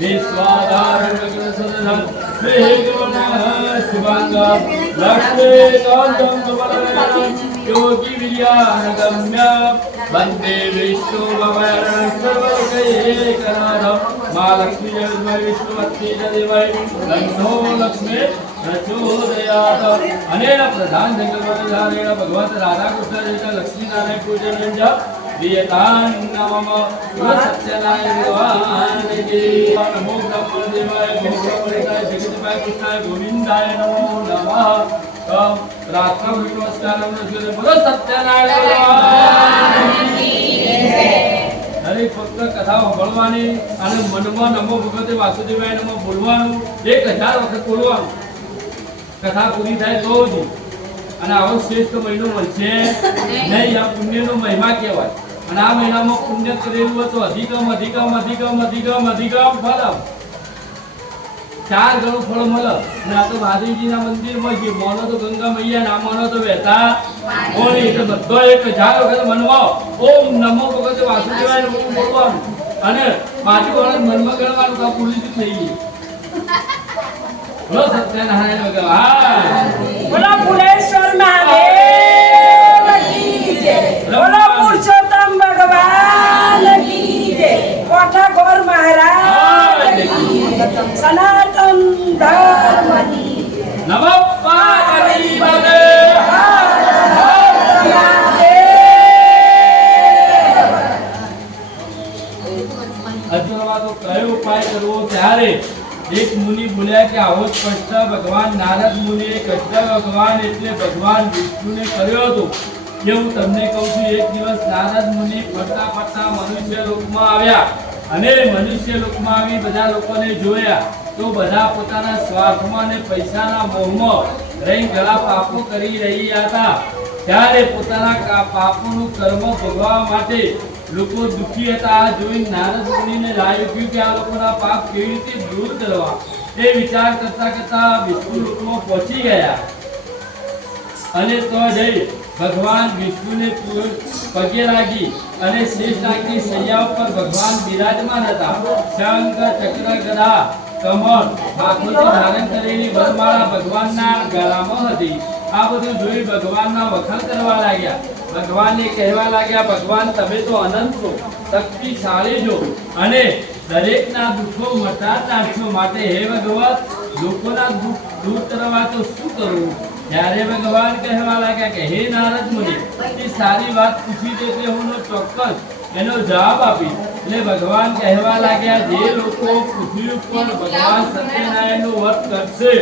विश्वाधारकसदनं श्रीगुणः शिवाङ्गं लक्ष्मीकान्तं सुबलवनं योगी विद्यानगम्य वन्दे विष्णुभवनं सर्वलोकैकनाथं महालक्ष्मी जगन्मय विष्णुवती देवै तन्नो लक्ष्मी प्रचोदयात्। अनेन प्रधान जंगलवनधारेण भगवत राधाकृष्ण लक्ष्मी नारायण पूजनं च वियतान् नमः सत्यनारायण भगवान की नमो ब्रह्मदेवाय नमो ब्रह्मदेवाय जगदीपाय कृष्णाय गोविंदाय नमो नमः। प्रार्थना नमस्कार बोलो सत्यनारायण भगवान की जय। દરેક ફક્ત કથા સાંભળવાની અને મનમાં નમો ભગવતે વાસુદેવાય નમો બોલવાનું 1000 વખત બોલવાનું કથા પૂરી થાય તો જ અને આવો શ્રેષ્ઠ મહિનો મળશે નહીં। આ પુણ્યનો મહિમા કહેવાય અને આ મહિનામાં પુણ્ય કરેલું હોય તો અધિકમ અધિકમ અધિકમ અધિકમ અધિકમ ફળ 4 ગણું ફળ મળે। અને આ તો મહાદેવજીના મંદિરમાં જે માનો તો ગંગા મૈયા ના માનો તો વહેતા ઓલી તો બધો 1000 વખત મનવા ઓમ નમો ભગવતે વાસુદેવાય નમો બોલવાનું અને બાજુ વાળા મનમાં ગણવાનું કા પૂરી થઈ ગઈ। બોલો સત્યનારાયણ ભગવાન બોલો ફુલેશ્વર મહાદેવ કી જય। બોલો પુરુષોત્તમ ભગવાન કી જય। કોઠા ગોર મહારાજ કી જય। સનાતન ધર્મ કી જય। નમઃ પાર્વતી પતે અર્જુનવા તો કયો ઉપાય કરવો ત્યારે એક મુનિ બોલ્યા કે આવો જ કષ્ટ ભગવાન નારદ મુનિએ કષ્ટ ભગવાન એટલે ભગવાન વિષ્ણુને કર્યો હતો। કે હું તમને કહું છું એક દિવસ નારદ મુનિ ફરતા ફરતા મનુષ્ય લોકમાં આવ્યા અને મનુષ્ય લોકમાં આવી બધા લોકોને જોયા તો બધા પોતાના સ્વાર્થમાં અને પૈસાના મોહમાં રહી ઘણા પાપો કરી રહ્યા હતા। ત્યારે પોતાના પાપોનું કર્મ ભોગવવા માટે લોકો દુખી હતા। આ જોઈને નારદ મુનિને લાગ્યું કે આ લોકોના પાપ કેવી રીતે દૂર કરવા। એ વિચાર કરતા કરતા વિષ્ણુ લોકમાં પહોંચી ગયા અને તો જઈ ભગવાન વિષ્ણુને પગે લાગી અને શેષ નાગની સૈયા ઉપર ભગવાન બિરાજમાન હતા। શંખ ચક્ર ગદા કમળ હાથોથી ધારણ કરેલી વરમાળા ભગવાનના ગળામાં હતી। આ બધું જોઈ ભગવાનના વખાણ કરવા લાગ્યા। ભગવાનને કહેવા લાગ્યા ભગવાન તમે તો અનંત છો શક્તિશાળી છો અને દરેકના દુઃખો મટાડ નાખશો માટે હે ભગવત લોકોના દુઃખ દૂર કરવા તો શું કરવું। ત્યારે ભગવાન કહેવા લાગ્યા કે હે નારદ મુનિ એ સારી વાત પૂછી છે એટલે હું ચોક્કસ એનો જવાબ આપીશ। એટલે ભગવાન કહેવા લાગ્યા જે લોકો પૃથ્વી ઉપર ભગવાન સત્યનારાયણનું વ્રત કરશે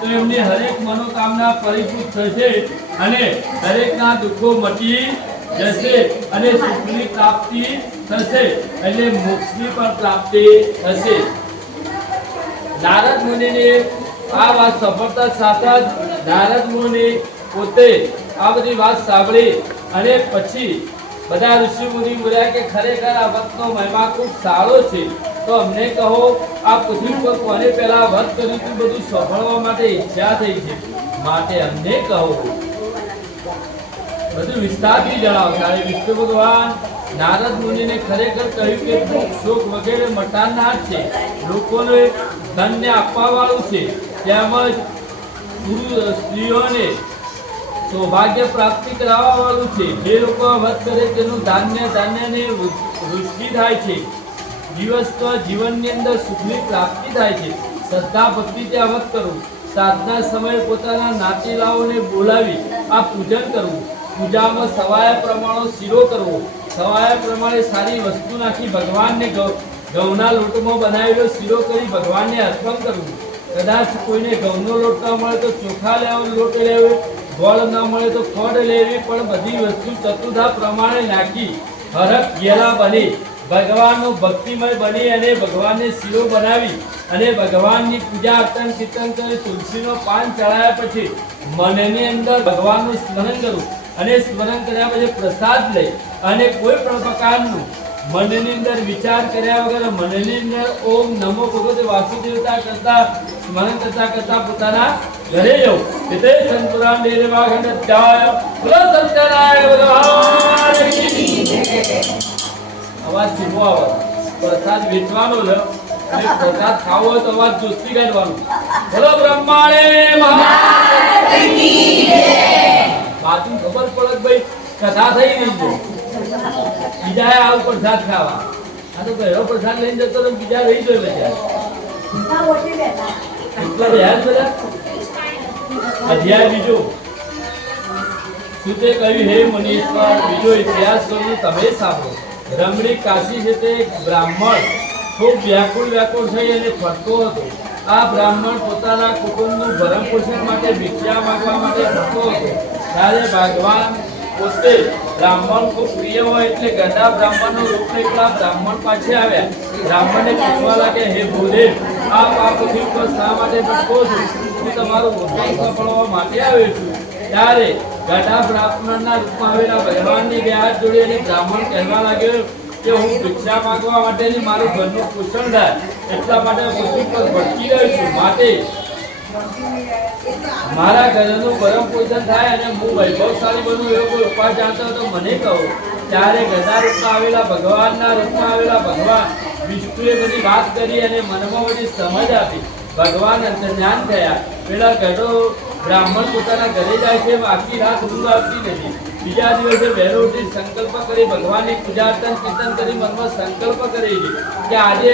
તો એમની હરેક મનોકામના પરિપૂર્ણ થશે અને દરેકના દુઃખો મટી જશે અને સુખની પ્રાપ્તિ થશે એટલે મોક્ષની પણ પ્રાપ્તિ થશે। નારદ મુનિને આ વાત સફળતા સાથે જ નારદ મુનિ પોતે આ બધી વાત સાંભળી અને પછી બધા ઋષિ મુનિ બોલ્યા કે ખરેખર આ વ્રતનો મહિમા ખૂબ સારો છે તો અમને કહો આ પૃથ્વી પર કોને પહેલા વ્રત કર્યું હતું બધું સાંભળવા માટે ઈચ્છા થઈ છે માટે અમને કહો। બધું વિસ્તારથી જણાવો। ત્યારે વિષ્ણુ ભગવાન નારદ મુનિને ખરેખર કહ્યું કે દુઃખ શોક વગેરે મટાડનાર છે લોકોને ધન્ય આપવા વાળું છે તેમજ સ્ત્રીઓને સૌભાગ્ય પ્રાપ્તિ કરાવવા વાળું છે। જે લોકો વ્રત કરે તેનું ધાન્યને વૃષ્ટિ થાય છે જીવનની અંદર સુખની પ્રાપ્તિ થાય છે। શ્રદ્ધા ભક્તિથી આ વ્રત કરવું સાધના સમયે પોતાના નાતીલાઓને બોલાવી આ પૂજન કરવું પૂજામાં સવાયા પ્રમાણે શીરો કરવો સવાયા પ્રમાણે સારી વસ્તુ નાખી ભગવાનને ઘઉંના લોટમાં બનાવેલો શીરો કરી ભગવાનને અર્પણ કરવું। કદાચ કોઈને ઘઉંનો લોટ ન મળે તો ચોખા લોટ લેવો ગોળ ન મળે તો ખોડ લેવી પણ બધી વસ્તુ ચતુર્થા પ્રમાણે નાખી હરખ ઘેલા બની ભગવાનનું ભક્તિમય બની અને ભગવાનને શીરો બનાવી અને ભગવાનની પૂજા અર્ચન કીર્તન કરી તુલસીનો પાન ચડાવ્યા પછી મનની અંદર ભગવાનનું સ્મરણ કરવું અને સ્મરણ કર્યા પછી પ્રસાદ લઈ અને કોઈ પણ પ્રકારનું મનની અંદર વિચાર કર્યા વગર મનની અંદર ઓમ નમો ભગવતે વાસુદેવતા કરતા સ્મરણ કરતા કરતા પોતાના ઘરે જવું। એટલે સંતરામ દેવા ખંડ બોલો સત્યનારાયણ ભગવાન કી જય। અવાજ ધીમો આવે. પ્રસાદ વેચવાનો છે અને પ્રસાદ ખાવો હોય તો અવાજ જોસ્તી કાઢવાનો. બોલો બ્રહ્માણે બાજુ ખબર પડે કે ભાઈ કથા થઈ રહી છે. બીજા આવું પ્રસાદ ખાવા. આ તો પહેલો પ્રસાદ લઈને જતો તો બીજા રહી જાય બધા. એટલા યાદ બધા અધ્યાય બીજો સુતે કહ્યું, હે મુનીશ્વર, બીજો ઇતિહાસ કહું તમે સાંભળો. રમણીક કાશી છે તે બ્રાહ્મણ ખૂબ વ્યાકુળ થઈ અને ફરતો હતો. આ બ્રાહ્મણ પોતાના કુટુંબનું ભરણ પોષણ માટે ભિક્ષા માંગવા માટે ફરતો હતો. ત્યારે ભગવાન પોતે બ્રાહ્મણ ખૂબ પ્રિય હોય એટલે ગધા બ્રાહ્મણનો રૂપ લેતા બ્રાહ્મણ પાસે આવ્યા. બ્રાહ્મણને પૂછવા લાગે, હે ભૂદેવ, આપ આ પૃથ્વી પર શા માટે ભટકો છો? હું તમારું ઉદ્ધાર સાંભળવા માટે આવ્યો છું. ત્યારે ગધા બ્રાહ્મણના રૂપમાં આવેલા ભગવાનની બે હાથ જોડી અને બ્રાહ્મણ કહેવા લાગ્યો કે હું ભિક્ષા માંગવા માટે મારું ઘરનું પોષણ થાય એટલા માટે પૃથ્વી પર ભટકી રહ્યો છું. માટે મારા ઘરનું ભરણ પોષણ થાય અને હું વૈભવશાળી બનું એવો કોઈ ઉપાય જાણતો તો મને કહો. ત્યારે ગધા રૂપમાં આવેલા ભગવાન વિષ્ણુએ બધી વાત કરી અને મનમાં બધી સમજ આપી. ભગવાન અંતર્ધ્યાન થયા. પેલા ગધો બ્રાહ્મણ પોતાના ઘરે જાય છે, આખી રાત ઊંઘ આવતી નથી. બીજા દિવસે વહેલો ઉઠી સંકલ્પ કરી ભગવાનની પૂજા અર્ચન કીર્તન કરી મનમાં સંકલ્પ કરે છે કે આજે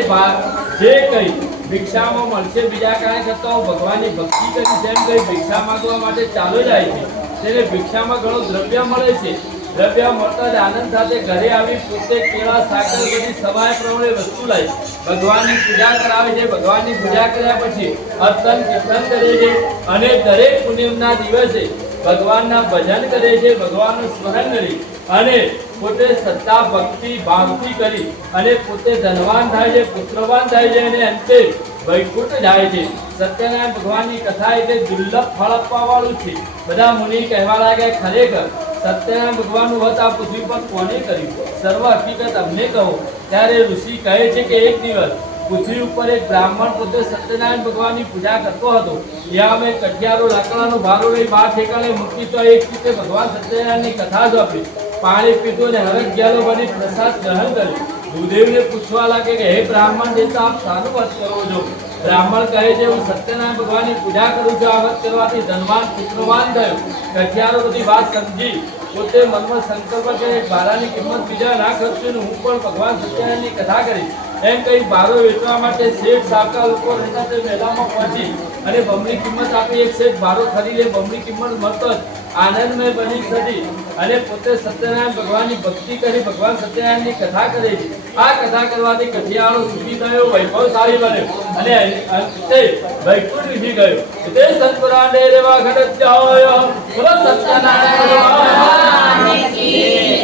જે કઈ ભિક્ષામાં મળશે બીજા કાંઈ કરતા હું ભગવાનની ભક્તિ કરી તેમ કઈ ભિક્ષા માંગવા માટે ચાલો જાય છે. તેને ભિક્ષામાં ઘણું દ્રવ્ય મળે છે. દ્રવ્ય મળતા જ આનંદ સાથે ઘરે આવી પોતે કેળા સાકર બધી સવાય પ્રમાણે વસ્તુ લાવી ભગવાનની પૂજા કરાવે છે. ભગવાનની પૂજા કર્યા પછી અર્ચન કીર્તન કરે છે અને દરેક પૂનમના દિવસે ભગવાનના ભજન કરે છે. ભગવાનનું સ્મરણ કરી અને પોતે શ્રદ્ધા ભક્તિ ભાવથી કરી અને પોતે ધનવાન થાય છે, પુત્રવાન થાય છે અને અંતે વૈકુંઠ જાય છે. સત્યનારાયણ ભગવાનની કથા એટલે દુર્લભ ફળ આપવા વાળું છે. બધા મુનિ કહેવા લાગ્યા, ખરેખર સત્યનારાયણ ભગવાનનું વ્રત આ પૃથ્વી પર કોને કર્યું? સર્વ હકીકત અમને કહો. ત્યારે ઋષિ કહે છે કે એક દિવસ પૃથ્વી ઉપર એક બ્રાહ્મણ પોતે સત્યનારાયણ ભગવાનની પૂજા કરતો હતો. ત્યાં મેં કઠિયારો લાકડાનો ભારો લઈ બાર ઠેકાણે મૂકી તો એક રીતે ભગવાન સત્યનારાયણની કથા સાંભળી. પાણી પીધું અને હરખ ગ્યાલો બની પ્રસાદ ગ્રહણ કર્યું. ભૂદેવને પૂછવા લાગે કે હે બ્રાહ્મણ દેવતા, આપ શાનું વ્રત કરો છો? બ્રાહ્મણ કહે છે, હું સત્યનારાયણ ભગવાનની પૂજા કરું છું. આ વ્રત કરવાથી ધનવાન પુત્રવાન થયો. કઠિયારો બધી વાત સમજી પોતે મનમાં સંકલ્પ કરે બારાની કિંમત બીજા ના કરશે ને હું પણ ભગવાન સત્યનારાયણની કથા કરીશ. એમ કઈ બારો વેચવા માટે શેઠ સાકા લોકો રહેતા તે મેળામાં પહોંચી અને બમણી કિંમત આપી. એક શેઠ બારો ખરીદે બમણી કિંમત મળતો જ આનંદમય બની સદી અને પોતે સત્યનારાયણ ભગવાનની ભક્તિ કરી ભગવાન સત્યનારાયણની કથા કરે છે. આ કથા કરવાથી કઠિયારો સુખી થયો, વૈભવશાળી બન્યો અને અંતે વૈકુંઠ વિધી ગયો. તે સંતપુરાને રેવા ઘટત્યાય બોલો સત્યનારાયણ ભગવાન કી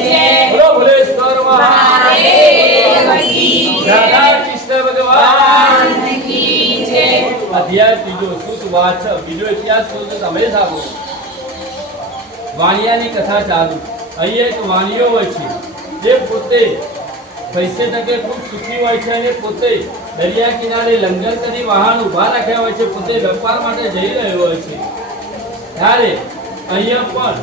જય. બોલો ભુલેશ્વર મહાદેવ કી જય. રાધા કૃષ્ણ ભગવાન કી જય. અધ્યાય ત્રીજો સુત વાચ. બીજો ઇતિહાસ કહું તો તમે સાંભળો. વાણિયાની કથા ચાલુ. અહીં એક વાણિયો હોય છે જે પોતે પૈસે ટકે ખૂબ સુખી હોય છે અને પોતે દરિયા કિનારે લંગર કરી વાહન ઊભા રાખ્યા હોય છે. પોતે વેપાર માટે જઈ રહ્યો હોય છે. ત્યારે અહીંયા પણ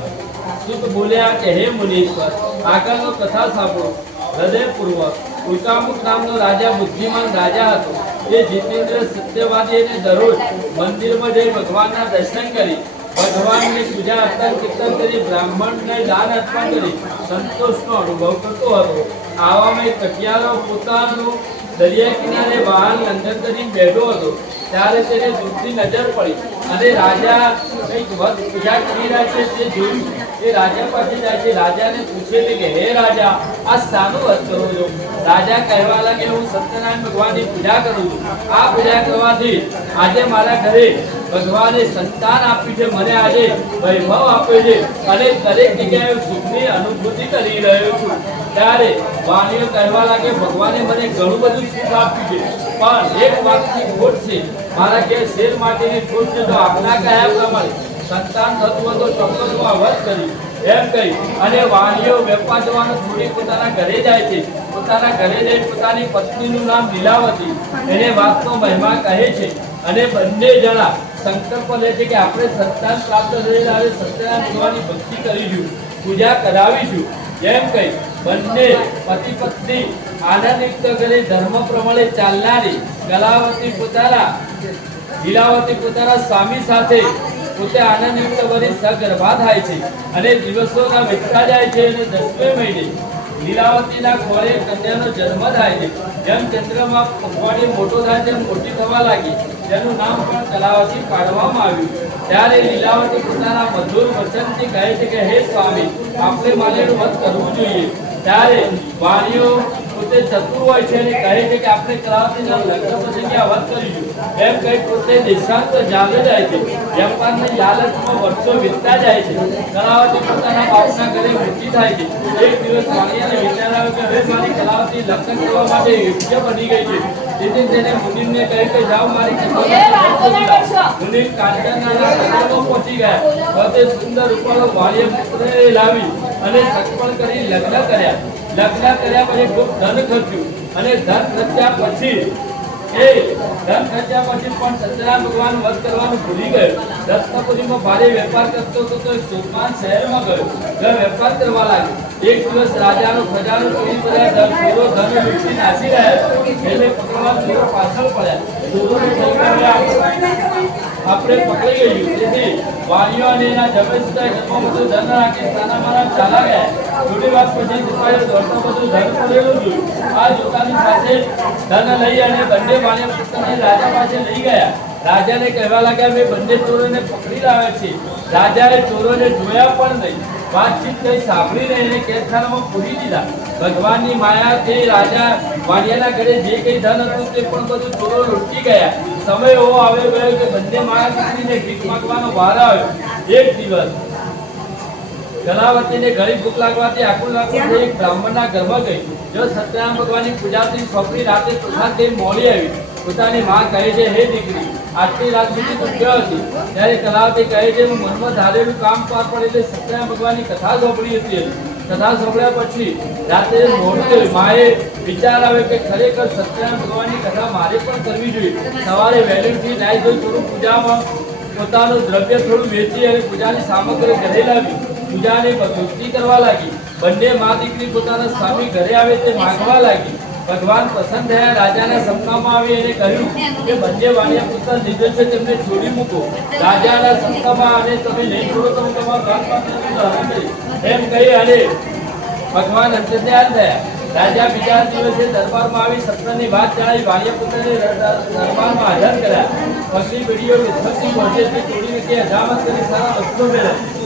સુત બોલ્યા કે હે મુનીશ્વર, આગળનો કથા સાંભળો હૃદયપૂર્વક. ઉલ્કામુખ નામનો રાજા બુદ્ધિમાન રાજા હતો. એ જીતેન્દ્ર સત્યવાદી અને દરરોજ મંદિરમાં જઈ ભગવાનના દર્શન કરી ભગવાનની પૂજા અર્ચન કીર્તન કરી બ્રાહ્મણને દાન અર્પણ કરી સંતોષનો અનુભવ કરતો હતો. આવામાં એક કઠિયારો પોતાનું દરિયા કિનારે વાહન લંગર કરીને બેઠો હતો. ત્યારે તેને દૂરથી નજર પડી અને રાજા કંઈક વત પૂજા કરી રહ્યા છે તે જોયું. એ રાજા પાસે જાય છે. રાજાને પૂછે છે કે હે રાજા, આ શાનું વ્રત કરો છો? રાજા કહેવા લાગે, હું સત્યનારાયણ ભગવાનની પૂજા કરું છું. આ પૂજા કરવાથી આજે મારા ઘરે ભગવાને સંતાન આપ્યું છે, મને આજે વૈભવ આપ્યો છે અને દરેક જગ્યાએ સુખની અનુભૂતિ કરી રહ્યો છું. ત્યારે વાણીઓ કહેવા લાગે, ભગવાને મને ઘણું બધું સુખ આપ્યું છે પણ એક વાતની ખોટ છે. મારા ઘેર શેર માટેની ખોટ છે. તો આપના કયા પ્રમાણે સંતાન થતું હોય તો ચોક્કસ હું આ વ્રત કરી એમ કહી અને વાણીઓ વેપાર જવાનું છોડી પોતાના ઘરે જાય છે. પોતાના ઘરે જઈ પોતાની પત્નીનું નામ લીલાવતી એને વાતનો મહિમા કહે છે અને બંને જણા સંકલ્પ લે છે કે આપણે સંતાન પ્રાપ્ત થયેલા હવે સત્યનારાયણ ભગવાનની ભક્તિ કરીશું, પૂજા કરાવીશું. એમ કહી બંને પતિ પત્ની આનંદયુક્ત કરી ધર્મ પ્રમાણે ચાલનારી લીલાવતી પોતાના સ્વામી સાથે પોતે આનંદયુક્ત બની સગર્ભા થાય છે અને દિવસોના વીતતા જાય છે અને 10મે મહિને લીલાવતીના ખોળે કન્યાનો જન્મ થાય છે. જેમ ચંદ્રમાં પખવાડી મોટો થાય તેમ મોટી થવા લાગી, તેનું નામ પણ કલાવતી પાડવામાં આવ્યું. ત્યારે લીલાવતી પોતાના મધુર વચનથી કહે છે કે હે સ્વામી, આપણે માટેનું વ્રત કરવું જોઈએ. ત્યારે વાણીઓ પોતે ચતુર હોય છે અને કહે છે કે આપણે કલાવતીના લગ્ન પછી આ વ્રત કરીશું. એમ કહી પોતે દેશાંત ચાલે જાય છે. વેપારની લાલચમાં વર્ષો વીતતા જાય છે. કલાવતી પોતાના બાપના ઘરે મોટી થાય છે. એક દિવસ વાણિયાને વિચાર આવ્યો કે હવે મારી કલાવતી લગ્ન કરવા માટે યોગ્ય બની ગઈ છે. તેથી તેને મુનિમને કહ્યું કે જાઓ મારી મુનિ કાંચનના નગરમાં પહોંચી ગયા. બધે સુંદર રૂપાળો વાણિયા પુત્રને લાવી અને સગપણ કરી લગ્ન કર્યા. લગ્ન કર્યા પછી ખૂબ ધન ખર્ચ્યું અને ધન ખર્ચ્યા પછી પણ સત્યનારાયણ ભગવાન વ્રત કરવાનું ભૂલી ગયો. રત્નપુરીમાં ભારે વેપાર કરતો હતો તો સોપાન શહેરમાં ગયો. વેપાર કરવા લાગ્યો. એક દિવસ રાજાનો ખજાનો ચોરી કર્યા. ચોરો ધન લૂંટી નાસી રહ્યા હતા. એને પકડવા ચોરો પાછળ પડ્યા. આપણે પકડી ગયું. તેથી વાણીઓ અને એના જમે સુધા ઘરમાં બધું ધન રાખી સાનામાના ચાલા ગયા. થોડી વાર પછી સિપાહીઓ દોડતા બધું ધન પડેલું જોયું. આ જોતાની સાથે ધન લઈ અને બંને વાણિયા પુત્રને રાજા પાસે લઈ ગયા. રાજાને કહેવા લાગ્યા મેં બંને ચોરોને પકડી લાવ્યા છે. રાજાએ ચોરોને જોયા પણ નહીં. વાતચીત થઈ સાંભળીને એને કેદખાનામાં પૂરી દીધા. ભગવાનની માયાથી રાજા વાણિયાના ઘરે જે કંઈ ધન હતું તે પણ બધું ચોરો લૂંટી ગયા. સમય એવો આવ્યો ગયો કે બંને માયા દીકરીને ભીખ માંગવાનો વાર આવ્યો. એક દિવસ કલાવતીને ઘણી ભૂખ લાગવાથી આકુલ લાગવાથી એક બ્રાહ્મણના ઘરમાં ગઈ. જો સત્યનારાયણ ભગવાનની પૂજાથી છોકરી રાતે પ્રસાદ લઈ મોડી આવી. પોતાની માં કહે છે હે દીકરી, આટલી રાત સુધી તું ક્યાં હતી? ત્યારે કલાવતી કહે છે હું મનમાં ધારેલું કામ પાર પડે સત્યનારાયણ ભગવાનની કથા સાંભળી હતી. કથા સાંભળ્યા પછી રાત્રે મોડું માએ વિચાર આવ્યો કે ખરેખર સત્યનારાયણ ભગવાનની કથા મારે પણ કરવી જોઈએ. સવારે વહેલી ઉઠી નાઈ ધોઈ થોડું પૂજામાં પોતાનું દ્રવ્ય થોડું વેચી અને પૂજાની સામગ્રી ઘરે લાવી પૂજાની ભક્તિ કરવા લાગી. બંને મા દીકરી પોતાના સ્વામી ઘરે આવે તે માંગવા લાગી. ભગવાન પસંદ થયા. રાજાના સપનામાં આવી અને કહ્યું કે બંને વાણિયા પુત્ર લીધે છે તેમને છોડી મૂકો. રાજાના સપનામાં અને તમે નહીં છોડો તો હું તમારા એમ કહી અને ભગવાન અંતર્ધ્યાન થયા. રાજા બીજા દિવસે દરબારમાં આવી સપનાની વાત જણાવી વાણિયા પુત્રને દરબારમાં હાજર કર્યા. પગની પેઢીઓ વિધ્વંસી પહોંચેથી તોડી મૂકી હજામત કરી સારા વસ્ત્રો મેળવ્યા.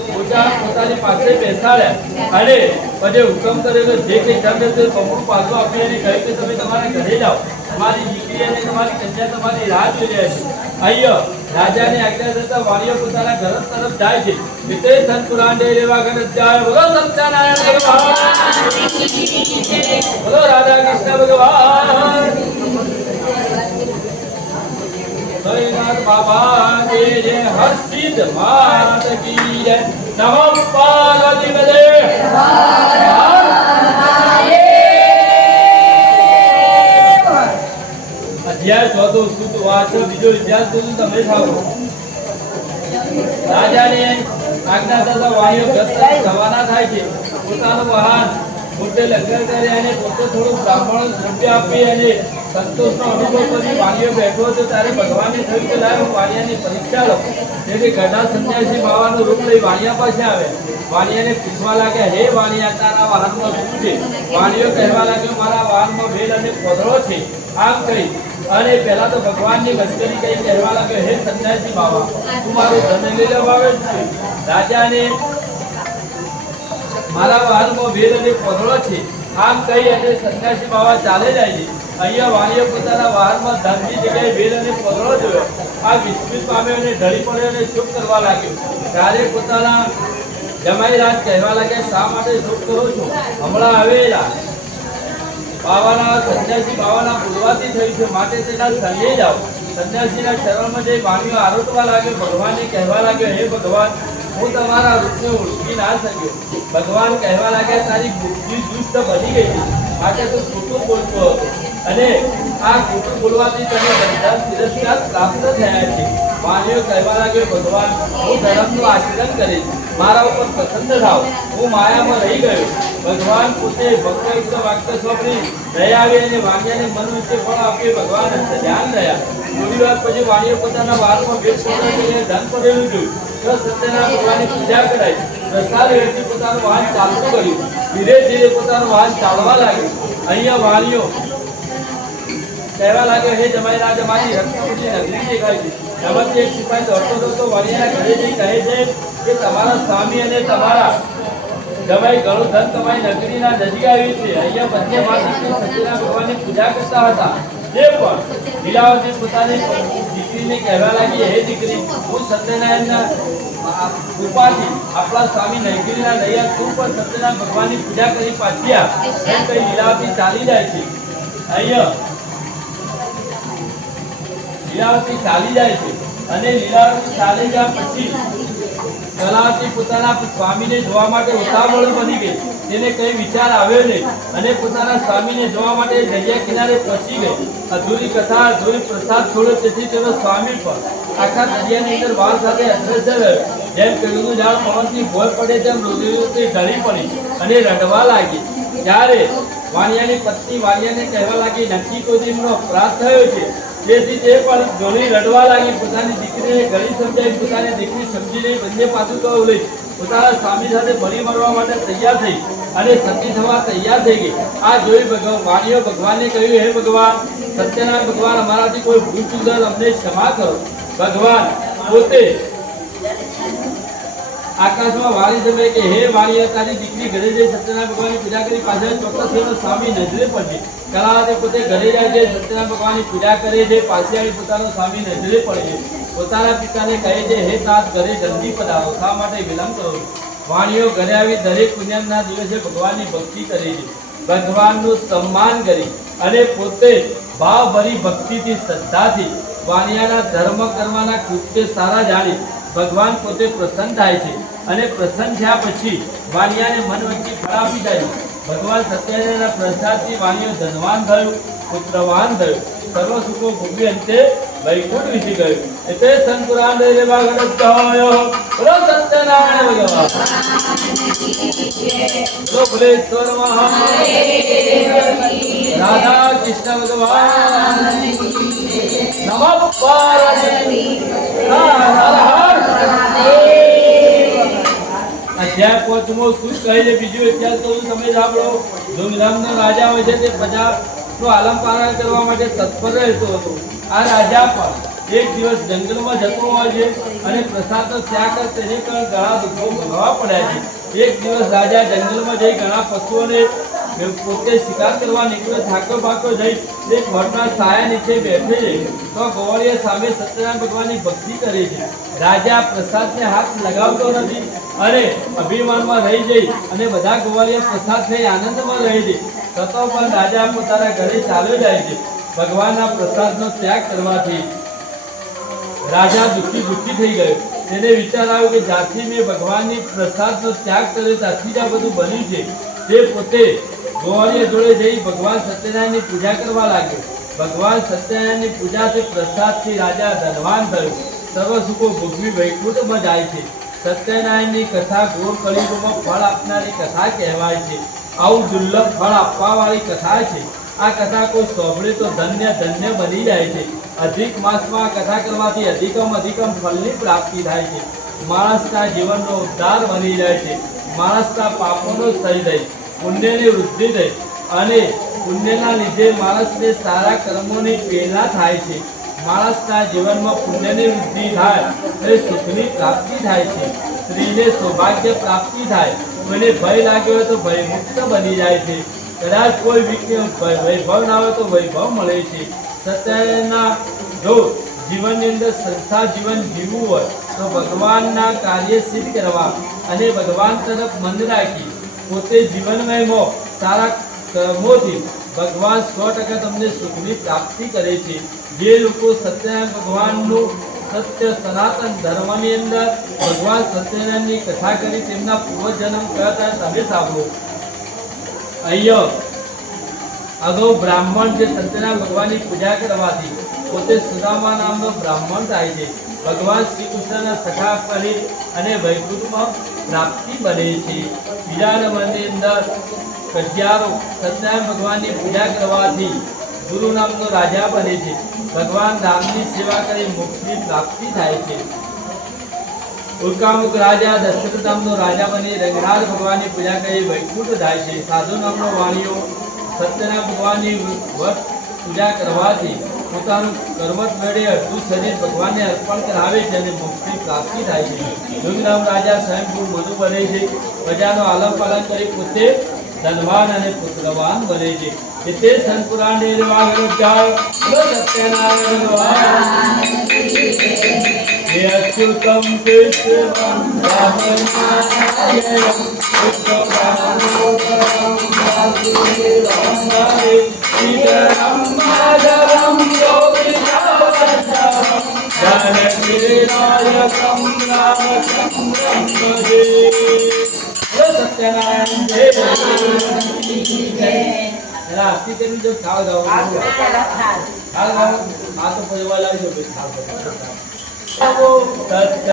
પોતાની પાસે બેસાડ્યા અને પછી હુકમ કરેલો જે કંઈ ધન હતું બમણું પાછું આપી અને કહ્યું કે તમે તમારા ઘરે જાઓ. તમારી દીકરી અને તમારી કન્યા તમારી રાહ જોઈ રહ્યા છે. અહીંયા રાજાને આજ્ઞા થતા વાણીઓ પોતાના ઘર તરફ જાય છે. વિતે ધન પુરાણ દે રેવા ઘર જાય. બોલો સત્યનારાયણ ભગવાન, બોલો રાધા કૃષ્ણ ભગવાન, જયનાથ બાબા કે જય, હર્ષિદ માત કી જય. નમો પાર્વતી પદે. અધ્યાય 14 સુત વાંચો. બીજો ઇતિહાસ તમે સાંભળો. રાજાને આજ્ઞા થતા વાણીઓ ઘર તરફ રવાના થાય છે. પોતાનું વાહન પોતે લંગર કરે અને પોતે થોડું બ્રાહ્મણ દ્રવ્ય આપી અને સંતોષનો અનુભવ કરી વાણીઓ બેઠો હતો. ત્યારે ભગવાનને થયું કે લાય હું વાણિયાની પરીક્ષા લઉં. તેથી ગઢા સંન્યાસી બાવાનું રૂપ લઈ વાણિયા પાસે આવે. વાણિયાને પૂછવા લાગ્યા હે વાણિયા, તારા વાહનમાં શું છે? વાણિયો કહેવા લાગ્યો મારા વાહનમાં વેલ અને પોદળો છે. આમ કહી અને પહેલા તો ભગવાનની મસ્કરી કઈ કહેવા લાગ્યો હે સંન્યાસી બાવા, તું મારું ધન લઈ લેવાવે છે. રાજાને મારા વાહનમાં વેલ અને પોદળો છે આમ કહી અને સંન્યાસી બાવા ચાલે જાય છે. અહીંયા વાણીઓ પોતાના વાહનમાં ધનની જગ્યાએ વેલ અને પોદળો જોયો. આ વિસ્મિત પામ્યો અને ઢળી પડ્યો અને શોક કરવા લાગ્યો. ત્યારે પોતાના જમાઈ રાજ કહેવા લાગ્યા શા માટે શોક કરો છો? હમણાં આવેલા બાવાના સંન્યાસી બાવાના બોલવાથી થયું છે માટે તેના શરણે જાઓ. સંન્યાસીના શરણમાં જઈ વાણીઓ આરોટવા લાગ્યો. ભગવાનને કહેવા લાગ્યો હે ભગવાન, હું તમારા રૂપને ઓળખી ના શક્યો. ભગવાન કહેવા લાગ્યા તારી બુદ્ધિ દુષ્ટ બની ગઈ છે માટે તું ખોટું બોલતો હતો અને આ ખોટું બોલવાથી તને બધા તિરસ્કાર પ્રાપ્ત થયા છે. વાણીઓ કહેવા લાગ્યો ભગવાન હું ધર્મનું આચરણ કરીશ મારા ઉપર પ્રસન્ન થાવ, હું માયામાં રહી ગયો. ભગવાન પોતે ભક્ત વાક્ય સ્વપ્ની દયા આવી અને વાણિયાને મન વચ્ચે ફળ આપે. ભગવાન અંતે ધ્યાન રહ્યા. થોડી વાર પછી વાણિયો પોતાના વારમાં ભેટ કરીને ધન પડેલું જોયું. તો સત્યનારાયણ ભગવાનની પૂજા કરાઈ. પ્રસાદ વેઠી પોતાનું વાહન ચાલતું કર્યું. ધીરે ધીરે પોતાનું વાહન ચાલવા લાગ્યું. અહીંયા વાણિયો કહેવા લાગ્યો, હે જમાઈ રાજ, અમારી રત્નપુરી નગરી દેખાય છે. એમાંથી એક સિપાહી દોડતો વાણિયાના ઘરે જઈ કહે છે કે તમારા સ્વામી અને તમારા જમાઈ ઘણું ધન તમારી નગરીના નજીક આવ્યું છે. અહીંયા બંને માતા સત્યનારાયણ ભગવાનની પૂજા કરતા હતા. એ પણ લીલાવતી પોતાની દીકરીને કહેવા લાગી, હે દીકરી, હું સત્યનારાયણના કૃપાથી આપણા સ્વામી નગરીના નૈયા તું પણ સત્યનારાયણ ભગવાનની પૂજા કરી પાછી આવ. એમ કઈ લીલાવતી ચાલી જાય છે. અહીંયા લીલાવતી ચાલી જાય છે અને લીલાવતી ચાલી ગયા પછી કલાવતી પોતાના સ્વામીને જોવા માટે ઉતાવળ બની ગઈ. તેને કઈ વિચાર આવ્યો નહીં અને પોતાના સ્વામીને જોવા માટે દરિયા કિનારે પહોંચી ગઈ. અધૂરી કથા, અધૂરી પ્રસાદ છોડ્યો, તેથી તેનો સ્વામી પણ આખા દરિયાની અંદર વાળ સાથે અદ્રશ્ય રહ્યો. જેમ કેળુનું ઝાડ પવનથી ભોર પડે તેમ રુધિરથી ઢળી પડી અને રડવા લાગી. ત્યારે વાણિયાની પત્ની વાણિયાને કહેવા લાગી, નક્કી કોદીમનો અપરાધ થયો છે. તેથી તે પણ ઘણી રડવા લાગી. પોતાની દીકરીને ઘણી સમજાવી. પોતાની દીકરી સમજી નહીં, બંને પાછું કહું લઈ પોતાના સ્વામી સાથે બળી મરવા માટે તૈયાર થઈ અને સતી થવા તૈયાર થઈ ગઈ. આ જોઈ વાણિયો ભગવાનને કહ્યું, હે ભગવાન સત્યનારાયણ ભગવાન, અમારાથી કોઈ ભૂલ ચૂક અમને ક્ષમા કરો. ભગવાન પોતે આકાશમાં વાળી જમે કે, હે વાણિયા, તારી દીકરી ઘરે જઈ સત્યનારાયણ ભગવાનની પૂજા કરી પાછળ ચોક્કસ એનો સ્વામી નજરે પડશે. કલાવતી પોતે ઘરે જાય છે, સત્યનારાયણ ભગવાનની પૂજા કરે છે, પાછી આવી પોતાનો સ્વામી નજરે પડે છે. પોતાના પિતાને કહે છે, હે તાત ઘરે જલ્દી પધારો, શા માટે વિલંબ કરો? વાણિયો ઘરે આવી દરેક પૂજનના દિવસે ભગવાનની ભક્તિ કરે છે. ભગવાનનું સન્માન કરી અને પોતે ભાવભરી ભક્તિથી શ્રદ્ધાથી વાણિયાના ધર્મ કર્મના કૃત્ય સારા જાણી ભગવાન પોતે પ્રસન્ન થાય છે અને પ્રસન્ન થયા પછી વાણિયાને મન વચ્ચે ફળ આપી જાય. ભગવાન સત્યનારાયણના પ્રસાદથી વાણિયો ધનવાન થયું, પુત્રવાન થયું, સર્વ સુખો ભોગવી અંતે વૈકુંઠ વિસી ગયું. એટલે સંતપુરાણ દેવા ગણત કહાયો, બોલો સત્યનારાયણ ભગવાન, બોલો ભુલેશ્વર મહાદેવ, રાધા કૃષ્ણ ભગવાન, નમઃ પાર્વતી હર હર અધ્યાય 5મો શું કહે છે? બીજું ઇતિહાસ તો તમે સાંભળો. ધૂમધામનો રાજા હોય છે તે પ્રજાનું આલમ પાલન કરવા માટે તત્પર રહેતો હતો. આ રાજા પણ એક દિવસ જંગલમાં જતો હોય છે અને પ્રસાદનો ત્યાગ કરે, તેને પણ ઘણા દુઃખો ભોગવવા પડ્યા છે. એક દિવસ રાજા જંગલમાં જઈ ઘણા પશુઓને પોતે શિકાર કરવા નીકળ્યો. થાક્યો પાક્યો જઈ એક વડના છાયા નીચે બેઠે છે તો ગોવાળિયા સામે સત્યનારાયણ ભગવાનની ભક્તિ કરે છે. રાજા પ્રસાદને હાથ લગાવતો નથી અને અભિમાનમાં રહી જઈ અને બધા ગોવાળિયા પ્રસાદ થઈ આનંદમાં રહે છે. છતાં પણ રાજા પોતાના ઘરે ચાલ્યો જાય છે. ભગવાનના પ્રસાદનો ત્યાગ કરવાથી રાજા દુઃખી થઈ ગયો. તેને વિચાર આવ્યો કે જ્યાંથી મેં ભગવાનની પ્રસાદનો ત્યાગ કર્યો ત્યાંથી જ આ બધું બન્યું છે. તે પોતે ગોવાળિયા જોડે જઈ ભગવાન સત્યનારાયણની પૂજા કરવા લાગ્યો. ભગવાન સત્યનારાયણની પૂજાથી પ્રસાદથી રાજા ધનવાન થયો, સર્વ સુખો ભોગવી વૈકુંઠમાં જાય છે. સત્યનારાયણની કથા ઘોર કળિયુગમાં ફળ આપનારી કથા કહેવાય છે. આવું દુર્લભ ફળ આપવા વાળી કથા છે. આ કથા કોઈ સાંભળે તો ધન્ય ધન્ય બની જાય છે. અધિક માસમાં આ કથા કરવાથી અધિકમ ફળની પ્રાપ્તિ થાય છે. માણસના જીવનનો ઉદ્ધાર બની જાય છે. માણસના પાપોનો ક્ષય થઈ, પુણ્યની વૃદ્ધિ થઈ અને પુણ્યના લીધે માણસને સારા કર્મોની પ્રેરણા થાય છે. માણસના જીવનમાં પુણ્યની વૃદ્ધિ થાય અને સુખની પ્રાપ્તિ થાય છે. સ્ત્રીને સૌભાગ્ય પ્રાપ્તિ થાય, કોઈને ભય લાગ્યો હોય તો ભયમુક્ત બની જાય છે. કદાચ કોઈ વૈભવ ના હોય તો વૈભવ મળે છે. સત્યના જો જીવનની અંદર સંસાર જીવન જીવવું હોય તો ભગવાનના કાર્ય સિદ્ધ કરવા અને ભગવાન તરફ મન રાખી પોતે જીવનમાં સારા કર્મોથી ભગવાન 100% તમને સુખની પ્રાપ્તિ કરે છે. જે લોકો સત્યનારાયણ ભગવાનનું સત્ય સનાતન ધર્મની અંદર ભગવાન સત્યનારાયણની કથા કરી તેમના પૂર્વજન્મ કયા હતા તમે સાંભળો. અહીંયા અગાઉ બ્રાહ્મણ જે સત્યનારાયણ ભગવાનની પૂજા કરવાથી પોતે સુદામા નામનો બ્રાહ્મણ થાય છે. ભગવાન શ્રી કૃષ્ણના સખા કરી અને વૈકુંઠમાં પ્રાપ્તિ બને છે. બીજાના મનની અંદર કજિયારો સત્યનારાયણ ભગવાનની પૂજા કરવાથી ગુરુ નામનો રાજા બને છે. ભગવાન રામની સેવા કરી મોક્ષની પ્રાપ્તિ થાય છે. ઉલ્કામુખ રાજા દશરથ નામનો રાજા બની રંગરાજ ભગવાનની પૂજા કરી વૈકુંઠ થાય છે. સાધુ નામનો વાણીઓ સત્યનારાયણ ભગવાનની વ્રત પૂજા કરવાથી પોતાનું કરવટ મેળે અડધું શરીર ભગવાનને અર્પણ કરાવે છે અને મોક્ષની પ્રાપ્તિ થાય છે. યોગીરામ રાજા સ્વયંભૂ મધુ બને છે. પ્રજાનો આલમ પાલન કરી પોતે ધનવાન અને પુત્રવાન બને છે. તે સંતપુરાણ નિર્વાહનો ચાર સત્યનારાયણ ભગવાન હે અચ્યુતમ કેશવમ રામનારાયણમ શ્રીધરમ માધવમ ગોપીનાથમ જાનકીનાયકમ રામચંદ્રમ ભજે. સત્યનારાયણ જય. આરતી કરી જો ખાવ જાઓ આ તો પરિવાર લાવી દો સત્ય